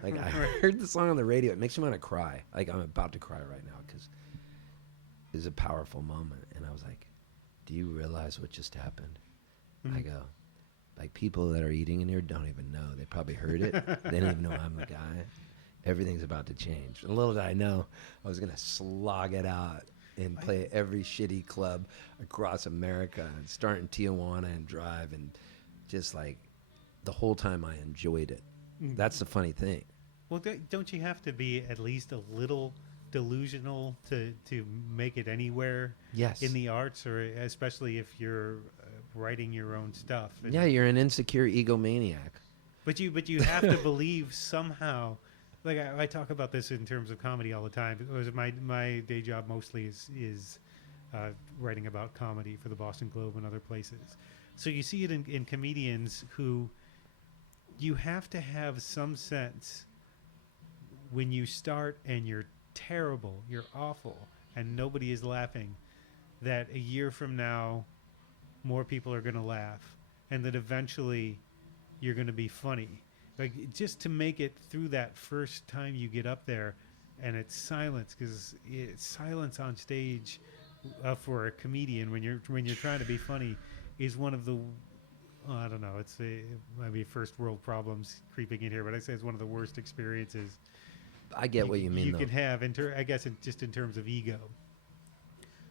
Like, I heard the song on the radio. It makes me want to cry. Like, I'm about to cry right now, because it was a powerful moment. And I was like, do you realize what just happened? I go, like, people that are eating in here don't even know. They probably heard it. They don't even know I'm the guy. everything's about to change. And little did I know, I was going to slog it out and play every shitty club across America and start in Tijuana and drive. And just like the whole time I enjoyed it. That's the funny thing. Well, don't you have to be at least a little delusional to make it anywhere Yes. in the arts, or especially if you're writing your own stuff? And Yeah, you're an insecure egomaniac. But you have to believe somehow. Like I talk about this in terms of comedy all the time. Because my day job mostly is writing about comedy for the Boston Globe and other places. So you see it in comedians who you have to have some sense when you start and you're terrible, you're awful, and nobody is laughing, that a year from now more people are going to laugh, and that eventually you're going to be funny. Like, just to make it through that first time you get up there and it's silence, because it's silence on stage for a comedian when you're trying to be funny is one of the I don't know, it might be first world problems creeping in here, but I say it's one of the worst experiences I get what you mean, you though. can have, I guess, just in terms of ego.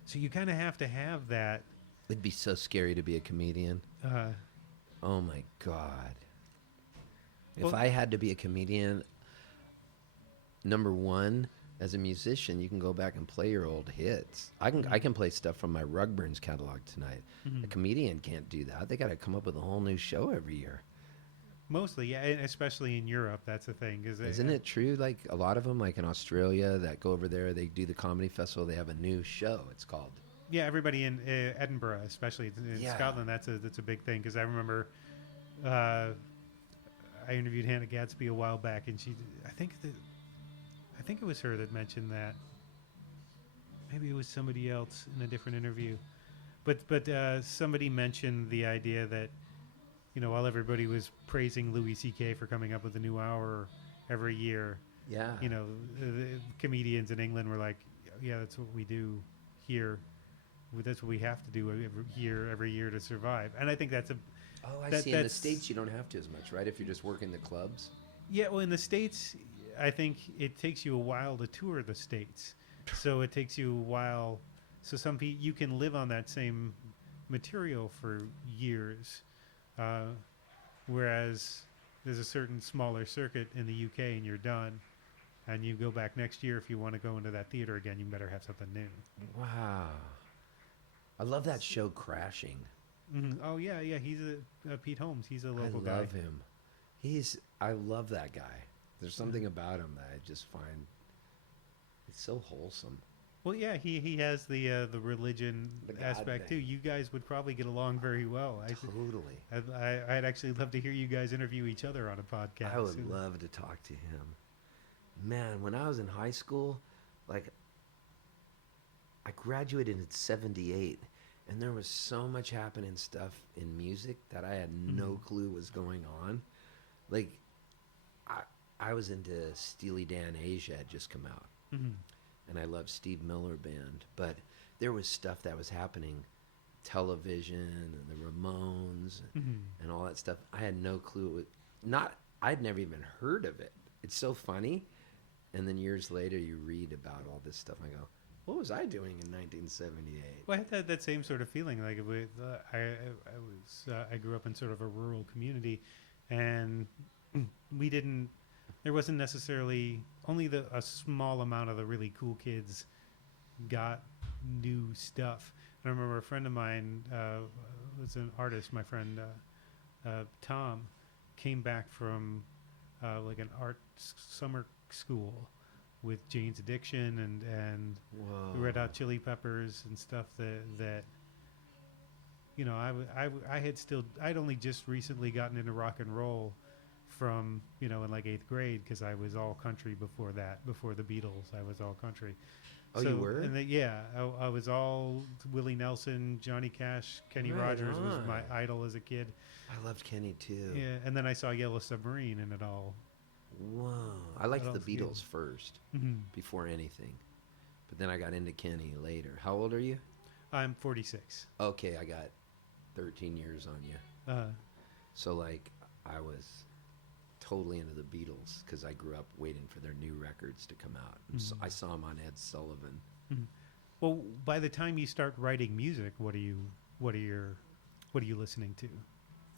So you kind of have to have that. It'd be so scary to be a comedian. Oh, my God. If I had to be a comedian, number one, as a musician, you can go back and play your old hits. I can play stuff from my Rugburns catalog tonight. Mm-hmm. A comedian can't do that. They got to come up with a whole new show every year. Mostly, yeah, and especially in Europe, that's the thing. Isn't it true? Like a lot of them, like in Australia, that go over there, they do the comedy festival. They have a new show. It's called. Yeah, everybody in Edinburgh, especially in Scotland, that's a big thing. Because I remember I interviewed Hannah Gadsby a while back, and I think it was her that mentioned that. Maybe it was somebody else in a different interview, but somebody mentioned the idea that, you know, while everybody was praising Louis C.K. for coming up with a new hour every year, Yeah. you know, the comedians in England were like, yeah, that's what we do here. That's what we have to do every year to survive. And I think that's I see. In the States, you don't have to as much, right? If you're just working the clubs. Yeah, well, in the States, I think it takes you a while to tour the States. So it takes you a while. So you can live on that same material for years. Whereas there's a certain smaller circuit in the UK and you're done. And you go back next year if you want to go into that theater again, you better have something new. Wow. I love that show, Crashing. Mm-hmm. Oh, yeah. He's Pete Holmes. He's a local guy. I love him. I love that guy. There's something about him that I just find it's so wholesome. Well, yeah, he has the religion aspect too. You guys would probably get along very well. Totally. I'd actually love to hear you guys interview each other on a podcast. I would love to talk to him. Man, when I was in high school, like, I graduated in '78, and there was so much happening stuff in music that I had no clue was going on. Like, I was into Steely Dan Asia had just come out. Mm-hmm. And I love Steve Miller Band, but there was stuff that was happening, television and the Ramones and all that stuff. I had no clue. I'd never even heard of it. It's so funny. And then years later, you read about all this stuff. And I go, what was I doing in 1978? Well, I had that same sort of feeling. Like I grew up in sort of a rural community, and there wasn't necessarily only a small amount of the really cool kids got new stuff. And I remember a friend of mine was an artist. My friend Tom came back from like an art summer school with Jane's Addiction and Red Hot Chili Peppers and stuff that you know I'd only just recently gotten into rock and roll from, you know, in like 8th grade, because I was all country before the Beatles. I was all country. Oh, so, you were? And I was all Willie Nelson, Johnny Cash, Kenny Rogers was my idol as a kid. I loved Kenny too. Yeah, and then I saw Yellow Submarine and it all. Whoa. I liked the Beatles first, before anything. But then I got into Kenny later. How old are you? I'm 46. Okay, I got 13 years on you. So, like, I was totally into the Beatles because I grew up waiting for their new records to come out. And so I saw them on Ed Sullivan. Well, by the time you start writing music, what are you listening to?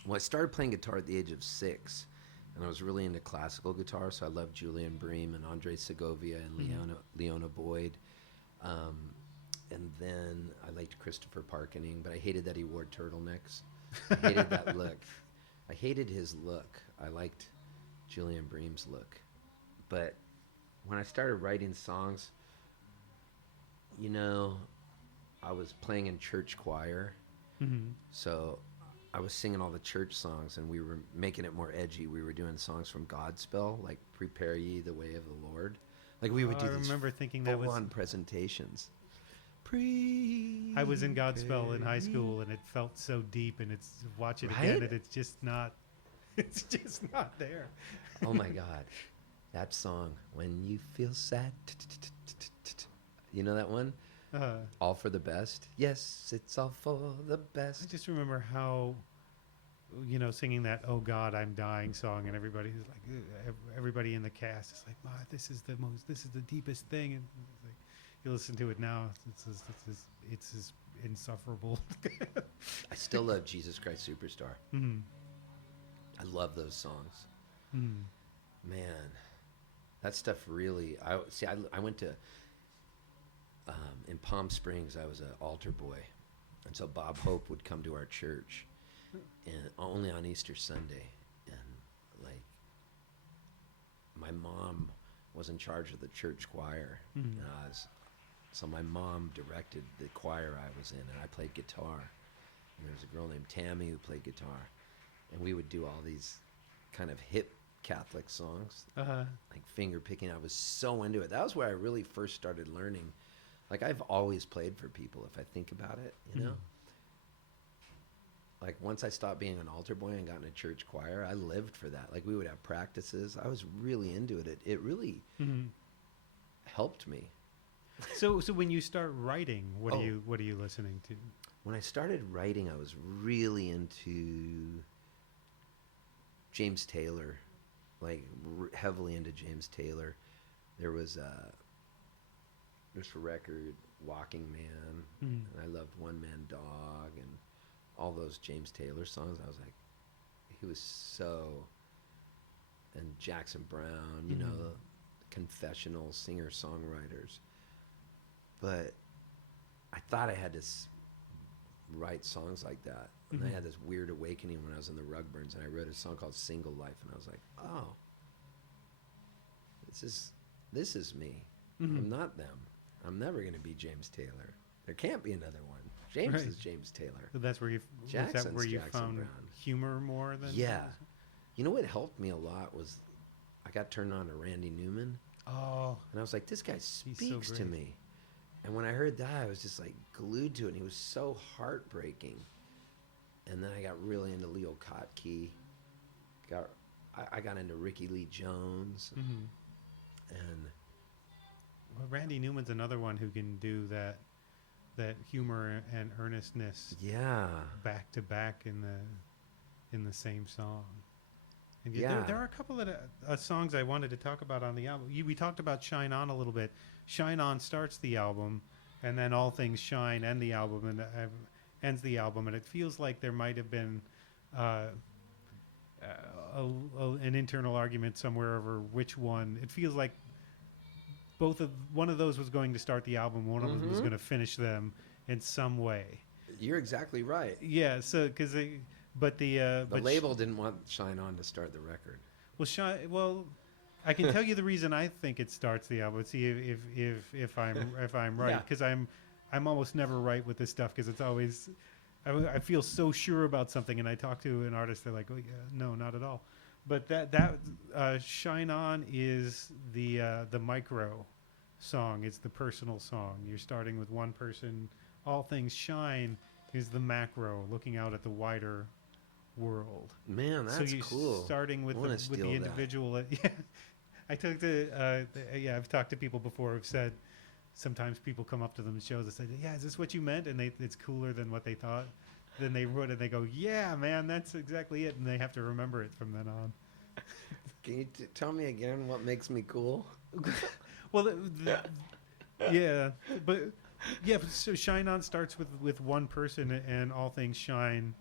Well, I started playing guitar at the age of 6, and I was really into classical guitar, so I loved Julian Bream and Andre Segovia and Leona Boyd. And then I liked Christopher Parkening, but I hated that he wore turtlenecks. I hated that look. I hated his look. I liked Julian Bream's look. But when I started writing songs, you know, I was playing in church choir. So I was singing all the church songs, and we were making it more edgy. We were doing songs from Godspell, like "Prepare Ye the Way of the Lord." Like we would do these full-on presentations. I was in Godspell in high school, and it felt so deep. And it's watch it again, and it's just not there. Oh my God, that song, "When You Feel Sad," you know that one? All for the best. Yes, it's all for the best. I just remember how, singing that "Oh God, I'm Dying" song, and everybody's like, everybody in the cast is like, "Ma, this is the deepest thing." And it's like, you listen to it now, it's just insufferable. I still love "Jesus Christ Superstar." I love those songs. Man, that stuff really. I went to. In Palm Springs, I was an altar boy, and so Bob Hope would come to our church, and only on Easter Sunday, and like my mom was in charge of the church choir, so my mom directed the choir I was in, and I played guitar, and there was a girl named Tammy who played guitar, and we would do all these kind of hip Catholic songs, like finger picking. I was so into it. That was where I really first started learning. Like, I've always played for people, if I think about it, you know? Like, once I stopped being an altar boy and got in a church choir, I lived for that. Like, we would have practices. I was really into it. It really helped me. So when you start writing, what are you listening to? When I started writing, I was really into James Taylor, like, heavily into James Taylor. There was just for record, Walking Man, and I loved One Man Dog, and all those James Taylor songs. I was like, he was so, and Jackson Browne, you know, confessional singer-songwriters. But I thought I had to write songs like that. And I had this weird awakening when I was in the Rugburns, and I wrote a song called Single Life, and I was like, oh, this is me. I'm not them. I'm never going to be James Taylor. There can't be another one. James is James Taylor. So that's where you Jackson found Browne. humor more than? Yeah. You know what helped me a lot was I got turned on to Randy Newman. Oh. And I was like, this guy speaks so to me. And when I heard that, I was just like glued to it. And he was so heartbreaking. And then I got really into Leo Kottke. I got into Ricky Lee Jones. And well, Randy Newman's another one who can do that humor and earnestness back to back in the same song. And there are a couple of songs I wanted to talk about on the album. We talked about Shine On a little bit. Shine On starts the album, and then All Things Shine end the album and ends the album. And it feels like there might have been an internal argument somewhere over which one. It feels like one of those was going to start the album, one of them was going to finish them in some way. You're exactly right. Yeah, so because the label didn't want Shine On to start the record. Well, I can tell you the reason I think it starts the album. See if I'm right, because I'm almost never right with this stuff, because it's always I feel so sure about something, and I talk to an artist, they're like, oh yeah, no, not at all. But that Shine On is the micro song. It's the personal song. You're starting with one person. All Things Shine is the macro, looking out at the wider world. Man, that's cool. Starting with the individual. Yeah, I've talked to people before who've said sometimes people come up to them in shows and say, "Yeah, is this what you meant?" And it's cooler than what they thought. Then they wrote it and they go, "Yeah, man, that's exactly it," and they have to remember it from then on. Can you tell me again what makes me cool? Well, yeah, but so Shine On starts with one person, and All Things Shine.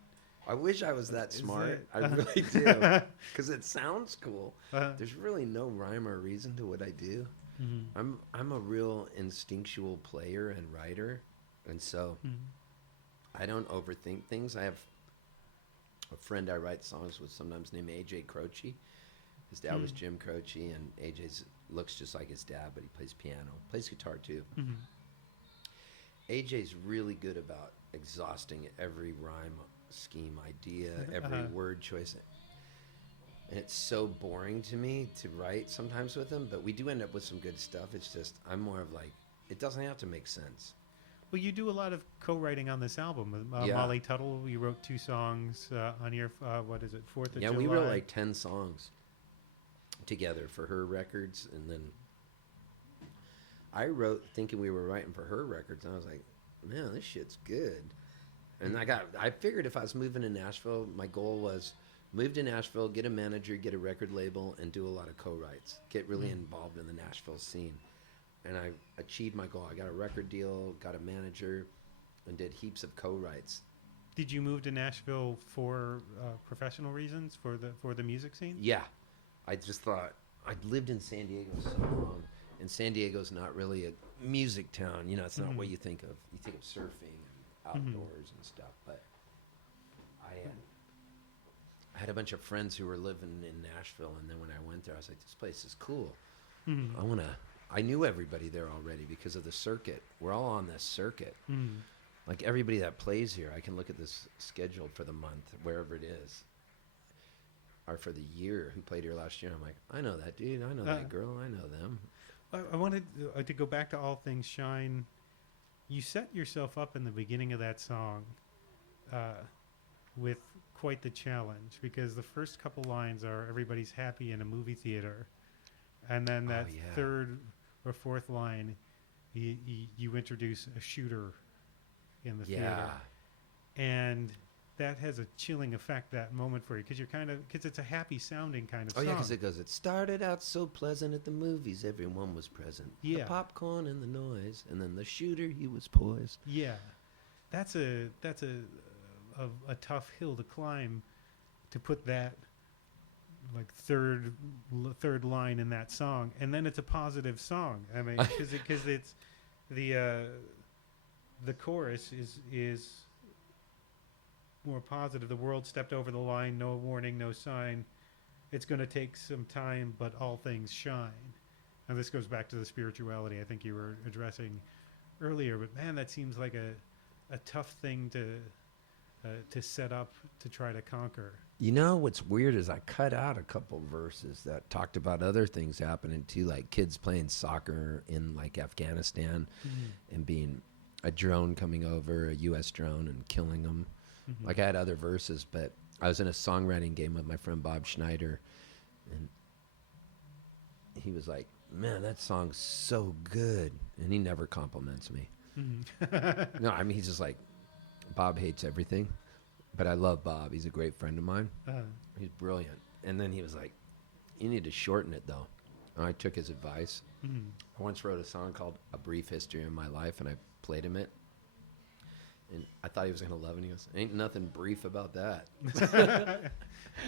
I wish I was that smart. I really do, because it sounds cool. There's really no rhyme or reason to what I do. Mm-hmm. I'm a real instinctual player and writer, and so I don't overthink things. I have a friend I write songs with sometimes named AJ Croce. His dad was Jim Croce, and AJ looks just like his dad, but he plays piano, plays guitar too. Mm-hmm. AJ's really good about exhausting every rhyme scheme, idea, every word choice. And it's so boring to me to write sometimes with him, but we do end up with some good stuff. It's just, I'm more of like, it doesn't have to make sense. Well, you do a lot of co-writing on this album. Molly Tuttle, you wrote 2 songs on your, 4th of July? Yeah, we wrote like 10 songs together for her records, and then I wrote thinking we were writing for her records, and I was like, man, this shit's good. And I figured if I was moving to Nashville, my goal was move to Nashville, get a manager, get a record label, and do a lot of co-writes, get really involved in the Nashville scene. And I achieved my goal. I got a record deal, got a manager, and did heaps of co-writes. Did you move to Nashville for professional reasons, for the music scene? Yeah. I just thought, I'd lived in San Diego so long, and San Diego's not really a music town. You know, it's not what you think of. You think of surfing and outdoors and stuff. But I had a bunch of friends who were living in Nashville, and then when I went there, I was like, this place is cool. I knew everybody there already because of the circuit. We're all on this circuit. Like everybody that plays here, I can look at this schedule for the month, wherever it is, or for the year, who played here last year. I'm like, I know that dude. I know that girl. I know them. I wanted to go back to All Things Shine. You set yourself up in the beginning of that song with quite the challenge, because the first couple lines are everybody's happy in a movie theater, and then that third or fourth line, you introduce a shooter in the theater, and that has a chilling effect, that moment for you, because it's a happy sounding kind of song. Oh yeah, because it goes, it started out so pleasant at the movies, everyone was present. The popcorn and the noise, and then the shooter, he was poised. Yeah, that's a tough hill to climb, to put that like third line in that song, and then it's a positive song. I mean, because it's the chorus is more positive. The world stepped over the line, no warning, no sign. It's going to take some time, but all things shine. And this goes back to the spirituality I think you were addressing earlier. But man, that seems like a tough thing to set up to try to conquer. You know what's weird is I cut out a couple verses that talked about other things happening too, like kids playing soccer in like Afghanistan and being a drone coming over, a U.S. drone, and killing them. Like I had other verses, but I was in a songwriting game with my friend Bob Schneider, and he was like, man, that song's so good. And he never compliments me. No, I mean, he's just like, Bob hates everything, but I love Bob. He's a great friend of mine. He's brilliant. And then he was like, you need to shorten it, though. And I took his advice. I once wrote a song called A Brief History of My Life, and I played him it. And I thought he was going to love it. And he goes, ain't nothing brief about that.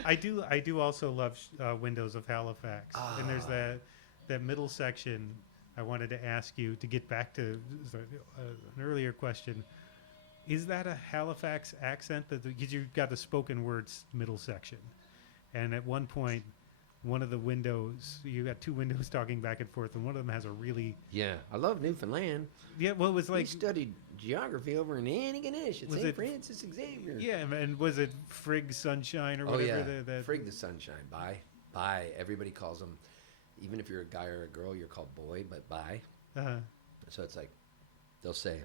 I do also love Windows of Halifax. And there's that middle section. I wanted to ask you to get back to an earlier question. Is that a Halifax accent? Because you've got the spoken words middle section. And at one point, one of the windows, you got 2 windows talking back and forth, and one of them has a really... Yeah, I love Newfoundland. Yeah, well, it was like... We studied geography over in Antigonish at St. Francis Xavier. Yeah, and was it Frig Sunshine or whatever? Oh, yeah, Frig the Sunshine. Bye. Everybody calls them, even if you're a guy or a girl, you're called boy, but bye. So it's like, they'll say,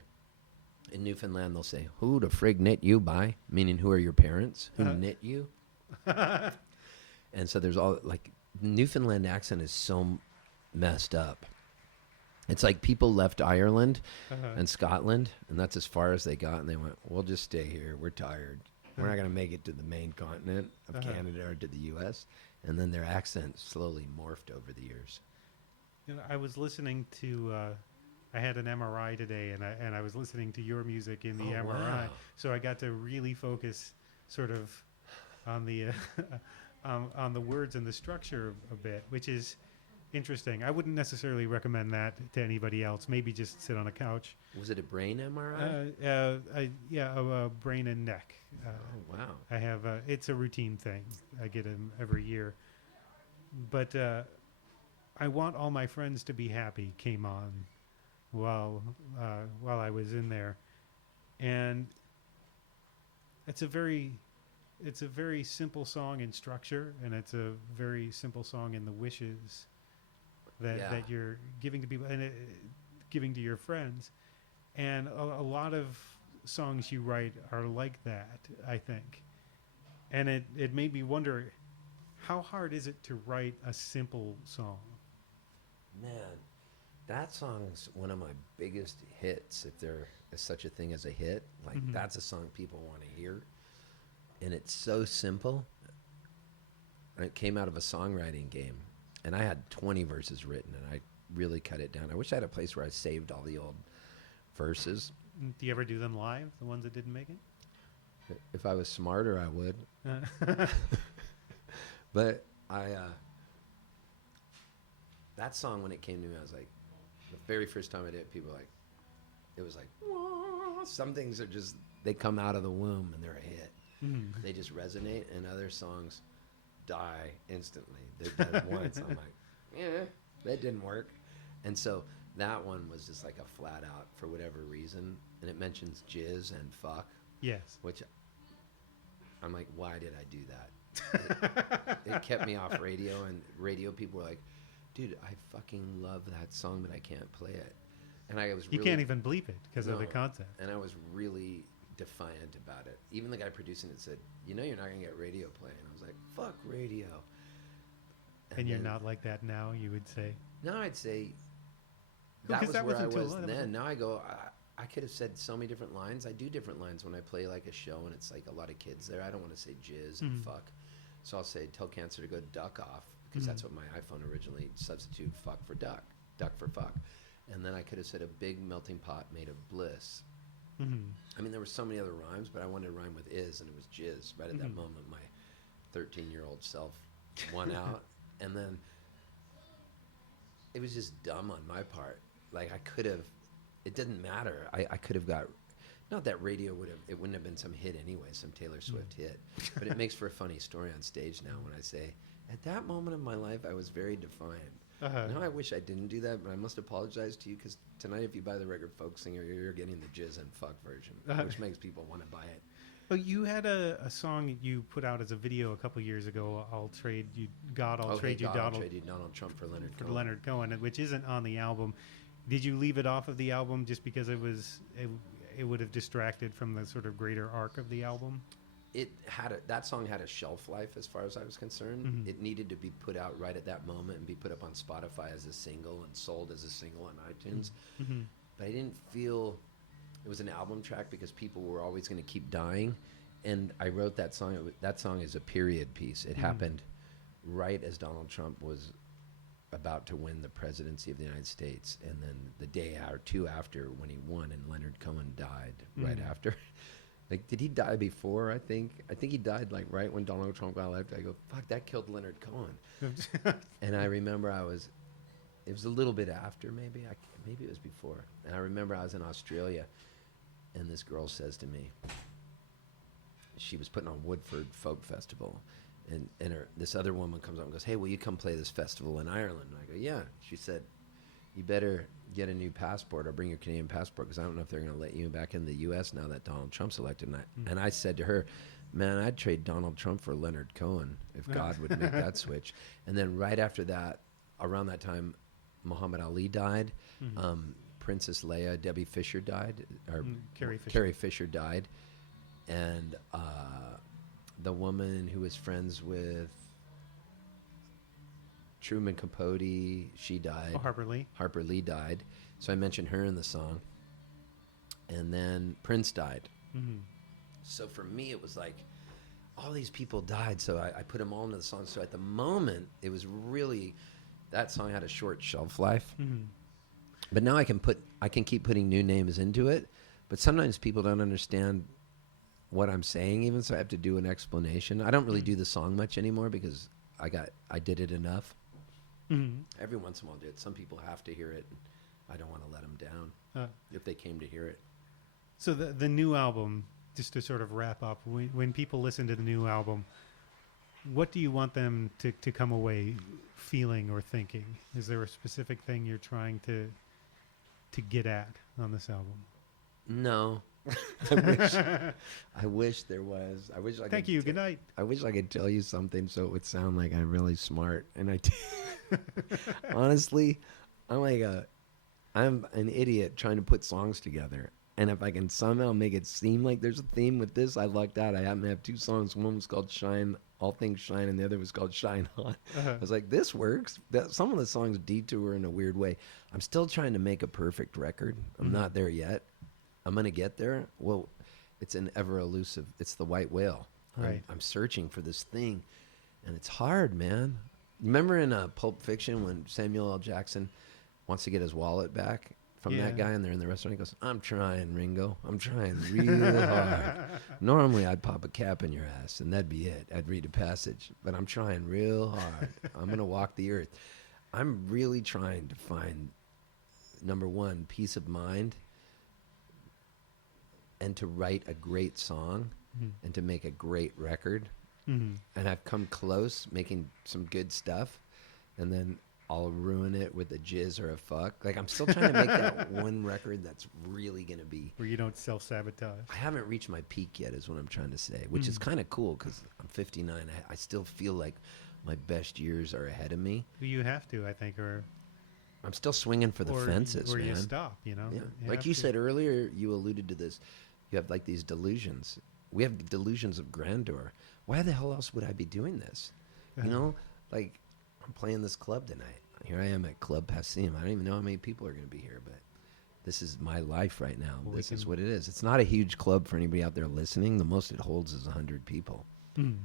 in Newfoundland, they'll say, who the frig knit you, bye? Meaning, who are your parents? Who knit you? And so there's all, like, the Newfoundland accent is so messed up. It's like people left Ireland and Scotland, and that's as far as they got, and they went, we'll just stay here. We're tired. We're not going to make it to the main continent of Canada or to the U.S. and then their accent slowly morphed over the years. I was listening to. I had an MRI today, and I was listening to your music in the MRI, wow. so I got to really focus, sort of, on the on the words and the structure a bit, which is interesting. I wouldn't necessarily recommend that to anybody else. Maybe just sit on a couch. Was it a brain MRI? A brain and neck. Oh, wow. I have. It's a routine thing. I get them every year, but I Want All My Friends to Be Happy came on while I was in there, and it's a very simple song in structure, and it's a very simple song in the wishes that you're giving to people and giving to your friends. And a lot of songs you write are like that, I think. And it made me wonder, how hard is it to write a simple song? Man, that song's one of my biggest hits, if there is such a thing as a hit. Like, that's a song people want to hear. And it's so simple. And it came out of a songwriting game. And I had 20 verses written, and I really cut it down. I wish I had a place where I saved all the old verses. Do you ever do them live, the ones that didn't make it? If I was smarter, I would. But that song, when it came to me, I was like, the very first time I did it, people were like, it was like, whoa. Some things are just, they come out of the womb and they're a hit. They just resonate, and other songs die instantly. They're dead once. I'm like, yeah, that didn't work. And so that one was just like a flat out, for whatever reason, and it mentions jizz and fuck. Yes. Which I'm like, why did I do that? It kept me off radio, and radio people were like, dude, I fucking love that song, but I can't play it. And I was You can't even bleep it because of the content. And I was really defiant about it. Even the guy producing it said, you're not going to get radio play. And I was like, fuck radio. And you're not like that now, you would say? No, I'd say Well, that was where I was that then. Now I go, I could have said so many different lines. I do different lines when I play like a show and it's like a lot of kids there. I don't want to say jizz and fuck. So I'll say, tell cancer to go duck off, because that's what my iPhone originally substituted fuck for duck for fuck. And then I could have said a big melting pot made of bliss. I mean, there were so many other rhymes, but I wanted to rhyme with is, and it was jizz. Right at that moment, my 13-year-old self won out. And then it was just dumb on my part. Like, I could have, it didn't matter. I could have got, not that radio it wouldn't have been some hit anyway, some Taylor Swift hit. But it makes for a funny story on stage now when I say, at that moment of my life, I was very defiant. Now I wish I didn't do that, but I must apologize to you, because tonight, if you buy the record Folk Singer, you're getting the jizz and fuck version, which makes people want to buy it. Well, you had a song you put out as a video a couple years ago. I'll trade you Donald Trump for Leonard for Cohen. Leonard Cohen, which isn't on the album. Did you leave it off of the album just because it would have distracted from the sort of greater arc of the album? That song had a shelf life as far as I was concerned. It needed to be put out right at that moment and be put up on Spotify as a single and sold as a single on iTunes. But I didn't feel it was an album track, because people were always going to keep dying. And I wrote that song. That song is a period piece. It happened right as Donald Trump was about to win the presidency of the United States, and then the day or two after, when he won, and Leonard Cohen died right after. Like, did he die before? I think he died like right when Donald Trump got elected. I go, fuck, that killed Leonard Cohen. And I remember it was a little bit after, maybe it was before. And I remember I was in Australia, and this girl says to me, she was putting on Woodford Folk Festival, and this other woman comes up and goes, hey, will you come play this festival in Ireland? And I go, yeah. She said, you better get a new passport or bring your Canadian passport, because I don't know if they're going to let you back in the U.S. now that Donald Trump's elected. And I said to her, man, I'd trade Donald Trump for Leonard Cohen if God would make that switch. And then right after that, around that time, Muhammad Ali died. Princess Leia, Debbie Fisher died, or Carrie Fisher died. And the woman who was friends with Truman Capote, she died. Oh, Harper Lee died. So I mentioned her in the song. And then Prince died. So for me, it was like, all these people died, so I put them all into the song. So at the moment, it was really, that song had a short shelf life. Mm-hmm. But now I can keep putting new names into it. But sometimes people don't understand what I'm saying even, so I have to do an explanation. I don't really do the song much anymore because I did it enough. Mm-hmm. Every once in a while I do it. Some people have to hear it. And I don't want to let them down if they came to hear it. So the new album, just to sort of wrap up, when people listen to the new album, what do you want them to come away feeling or thinking? Is there a specific thing you're trying to get at on this album? No. I wish there was. I wish I Thank you. Good night. I wish I could tell you something so it would sound like I'm really smart. And honestly, I'm an idiot trying to put songs together. And if I can somehow make it seem like there's a theme with this, I lucked out. I happen to have two songs. One was called Shine, All Things Shine, and the other was called Shine On. I was like, this works. Some of the songs detour in a weird way. I'm still trying to make a perfect record. I'm not there yet. I'm going to get there. Well, it's an ever elusive. It's the white whale. Right. I'm searching for this thing, and it's hard, man. Remember in Pulp Fiction when Samuel L. Jackson wants to get his wallet back from that guy, and they're in the restaurant. He goes, I'm trying, Ringo. I'm trying real hard. Normally, I'd pop a cap in your ass, and that'd be it. I'd read a passage, but I'm trying real hard. I'm going to walk the earth. I'm really trying to find, number one, peace of mind, and to write a great song, and to make a great record. And I've come close making some good stuff, and then I'll ruin it with a jizz or a fuck. Like, I'm still trying to make that one record that's really going to be... Where you don't self-sabotage. I haven't reached my peak yet is what I'm trying to say, which is kind of cool because I'm 59. I still feel like my best years are ahead of me. You have to, I think, or... I'm still swinging for the fences, or man. you stop, you know? Yeah. You Like have you to. said earlier, you alluded to this. You have, like, these delusions. We have delusions of grandeur. Why the hell else would I be doing this? You know? Like, I'm playing this club tonight. Here I am at Club Passim. I don't even know how many people are going to be here, but this is my life right now. Well, this is what it is. It's not a huge club for anybody out there listening. The most it holds is 100 people. Well,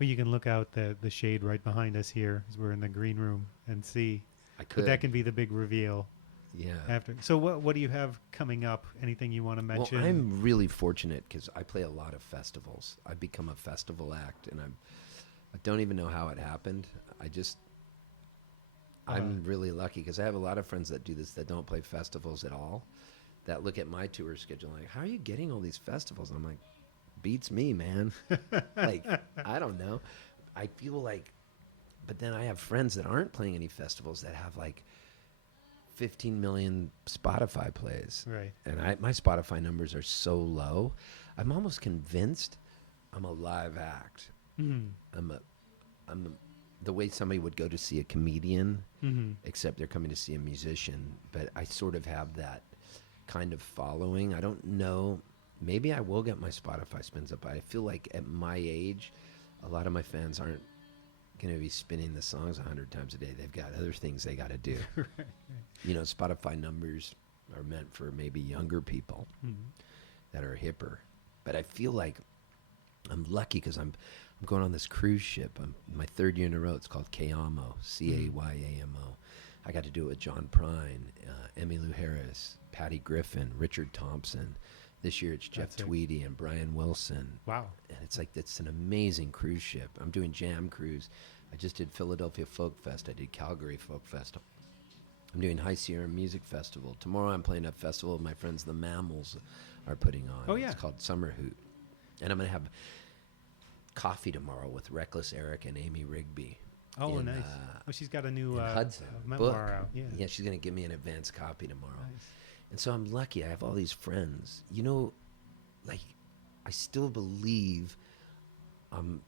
you can look out the shade right behind us here as we're in the green room and see. I could. But that can be the big reveal. Yeah. After. So what do you have coming up? Anything you want to mention? Well, I'm really fortunate because I play a lot of festivals. I've become a festival act, and I don't even know how it happened. I'm really lucky because I have a lot of friends that do this that don't play festivals at all, that look at my tour schedule like, how are you getting all these festivals? And I'm like, beats me, man. Like, I don't know. I feel like, but then I have friends that aren't playing any festivals that have like 15 million Spotify plays. Right. And my Spotify numbers are so low. I'm almost convinced I'm a live act. I'm the way somebody would go to see a comedian, except they're coming to see a musician. But I sort of have that kind of following. I don't know. Maybe I will get my Spotify spins up. I feel like at my age, a lot of my fans aren't going to be spinning the songs 100 times a day. They've got other things they got to do. Right. You know, Spotify numbers are meant for maybe younger people that are hipper. But I feel like I'm lucky because I'm going on this cruise ship. I'm my third year in a row. It's called Cayamo, Cayamo. I got to do it with John Prine, Emmylou Harris, Patty Griffin, Richard Thompson. This year it's Jeff Tweedy and Brian Wilson. Wow. And it's an amazing cruise ship. I'm doing Jam Cruise. I just did Philadelphia Folk Fest. I did Calgary Folk Fest. I'm doing High Sierra Music Festival. Tomorrow I'm playing a festival my friends the Mammals are putting on. Oh, yeah. It's called Summer Hoot. And I'm going to have coffee tomorrow with Reckless Eric and Amy Rigby. Oh, nice. She's got a new Hudson memoir book out. Yeah. She's going to give me an advance copy tomorrow. Nice. And so I'm lucky. I have all these friends. You know, like, I still believe I'm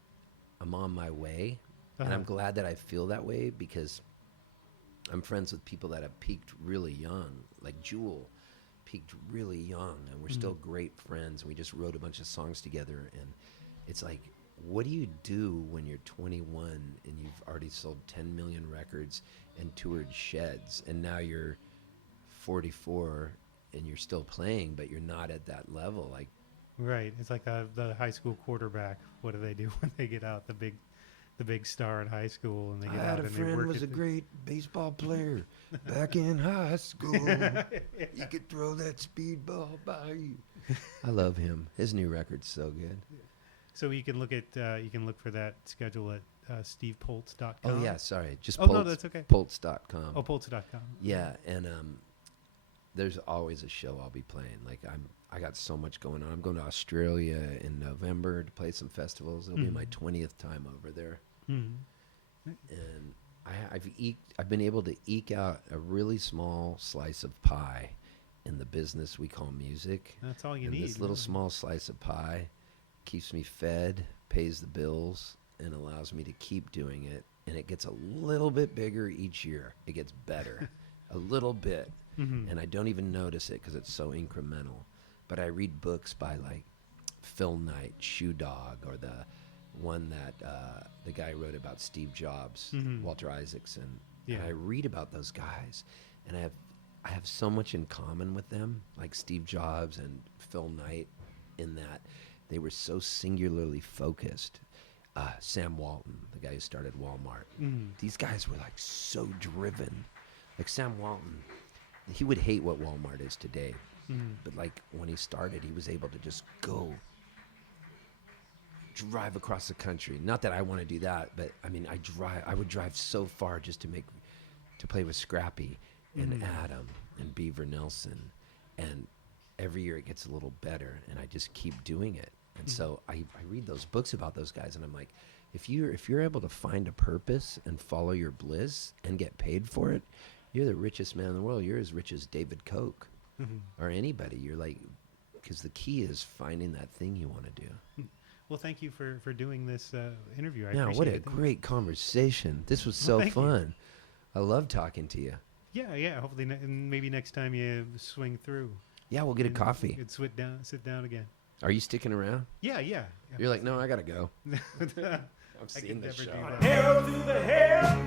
on my way. And I'm glad that I feel that way because I'm friends with people that have peaked really young. Like Jewel peaked really young, and we're still great friends. We just wrote a bunch of songs together. And it's like, what do you do when you're 21 and you've already sold 10 million records and toured sheds, and now you're 44 and you're still playing, but you're not at that level? Like, Right. It's like the high school quarterback. What do they do when they get out? The big star in high school, and they get I out had a and they friend work was a at great baseball player back in high school. He could throw that speedball by you. I love him. His new record's so good. So you can look for that schedule at stevepoltz.com. Oh yeah, sorry, just Oh Poltz, no, that's okay. Poltz.com. Oh, poltz.com. Yeah, and there's always a show I'll be playing. Like I got so much going on. I'm going to Australia in November to play some festivals. It'll be my 20th time over there. Mm-hmm. And I've been able to eke out a really small slice of pie in the business we call music. That's all you and need. This little really. small slice of pie keeps me fed, pays the bills, and allows me to keep doing it. And it gets a little bit bigger each year. It gets better, a little bit. Mm-hmm. And I don't even notice it because it's so incremental. But I read books by like Phil Knight, Shoe Dog, or the one that the guy wrote about Steve Jobs, Walter Isaacson. Yeah. And I read about those guys, and I have so much in common with them, like Steve Jobs and Phil Knight, in that they were so singularly focused. Sam Walton, the guy who started Walmart. These guys were like so driven. Like Sam Walton, he would hate what Walmart is today. But like when he started, he was able to just go drive across the country. Not that I want to do that, but I mean, I would drive so far just to play with Scrappy and Adam and Beaver Nelson. And every year it gets a little better, and I just keep doing it. And so I read those books about those guys, and I'm like, if you're able to find a purpose and follow your bliss and get paid for it, you're the richest man in the world. You're as rich as David Koch or anybody. You're like, because the key is finding that thing you want to do. Well, thank you for doing this interview. I Yeah, appreciate what a it. great conversation. This was Well, so thank you. fun. I love talking to you. Yeah. Hopefully, maybe next time you swing through. Yeah, we'll get a and coffee. You could sit down again. Are you sticking around? Yeah. You're like, no, I gotta go. I'm I seeing could this never show. do that. Hell to the hell,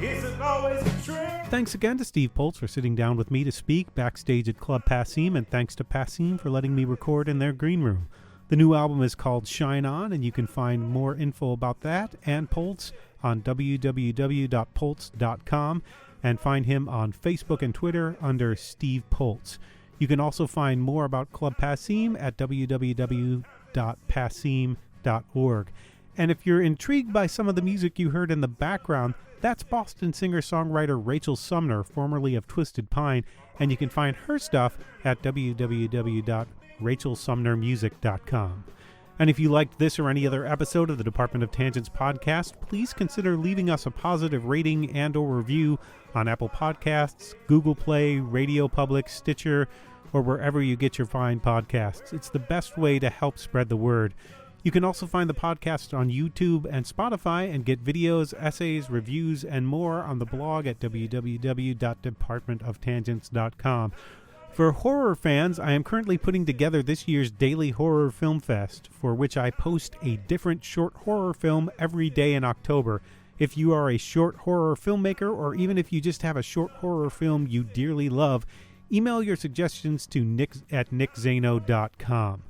isn't always a trend. Thanks again to Steve Poltz for sitting down with me to speak backstage at Club Passim, and thanks to Passim for letting me record in their green room. The new album is called Shine On, and you can find more info about that and Poltz on www.poltz.com, and find him on Facebook and Twitter under Steve Poltz. You can also find more about Club Passim at www.passim.org. And if you're intrigued by some of the music you heard in the background, that's Boston singer-songwriter Rachel Sumner, formerly of Twisted Pine, and you can find her stuff at www.rachelsumnermusic.com. And if you liked this or any other episode of the Department of Tangents podcast, please consider leaving us a positive rating and or review on Apple Podcasts, Google Play, Radio Public, Stitcher, or wherever you get your fine podcasts. It's the best way to help spread the word. You can also find the podcast on YouTube and Spotify and get videos, essays, reviews, and more on the blog at www.departmentoftangents.com. For horror fans, I am currently putting together this year's Daily Horror Film Fest, for which I post a different short horror film every day in October. If you are a short horror filmmaker, or even if you just have a short horror film you dearly love, email your suggestions to nick@nickzano.com.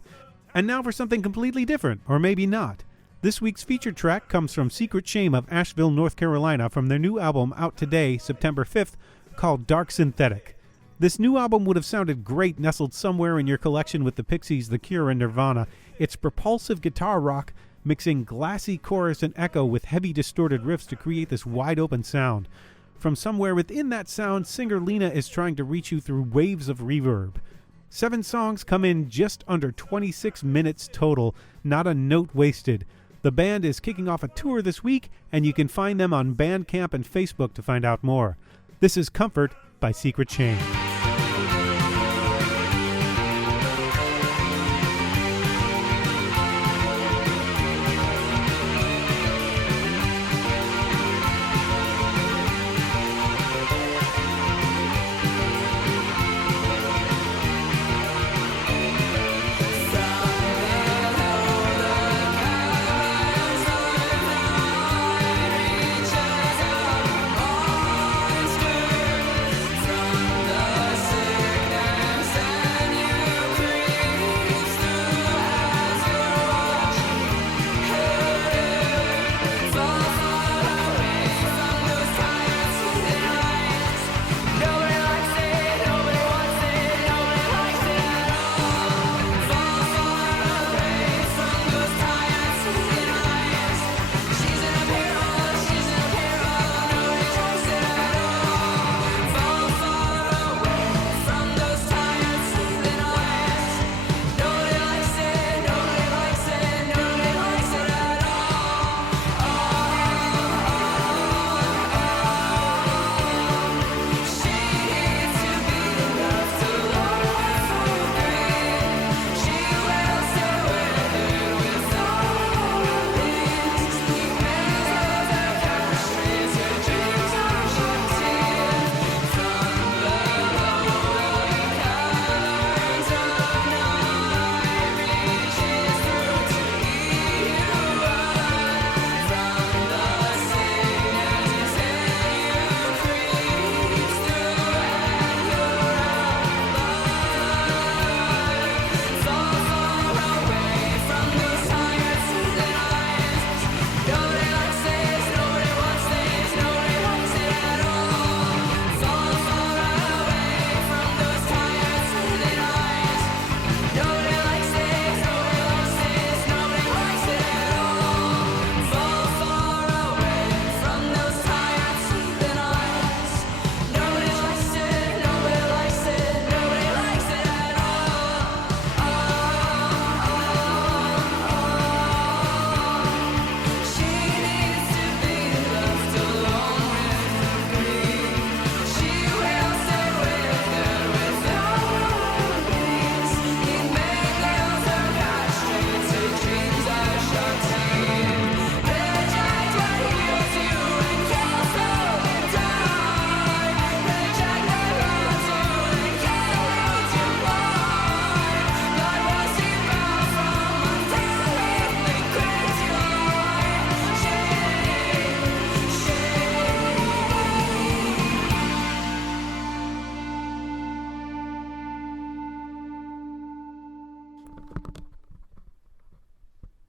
And now for something completely different, or maybe not. This week's featured track comes from Secret Shame of Asheville, North Carolina, from their new album out today, September 5th, called Dark Synthetic. This new album would have sounded great nestled somewhere in your collection with the Pixies, The Cure, and Nirvana. It's propulsive guitar rock, mixing glassy chorus and echo with heavy distorted riffs to create this wide-open sound. From somewhere within that sound, singer Lena is trying to reach you through waves of reverb. 7 songs come in just under 26 minutes total, not a note wasted. The band is kicking off a tour this week, and you can find them on Bandcamp and Facebook to find out more. This is Comfort by Secret Shame. From the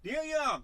Neil Young.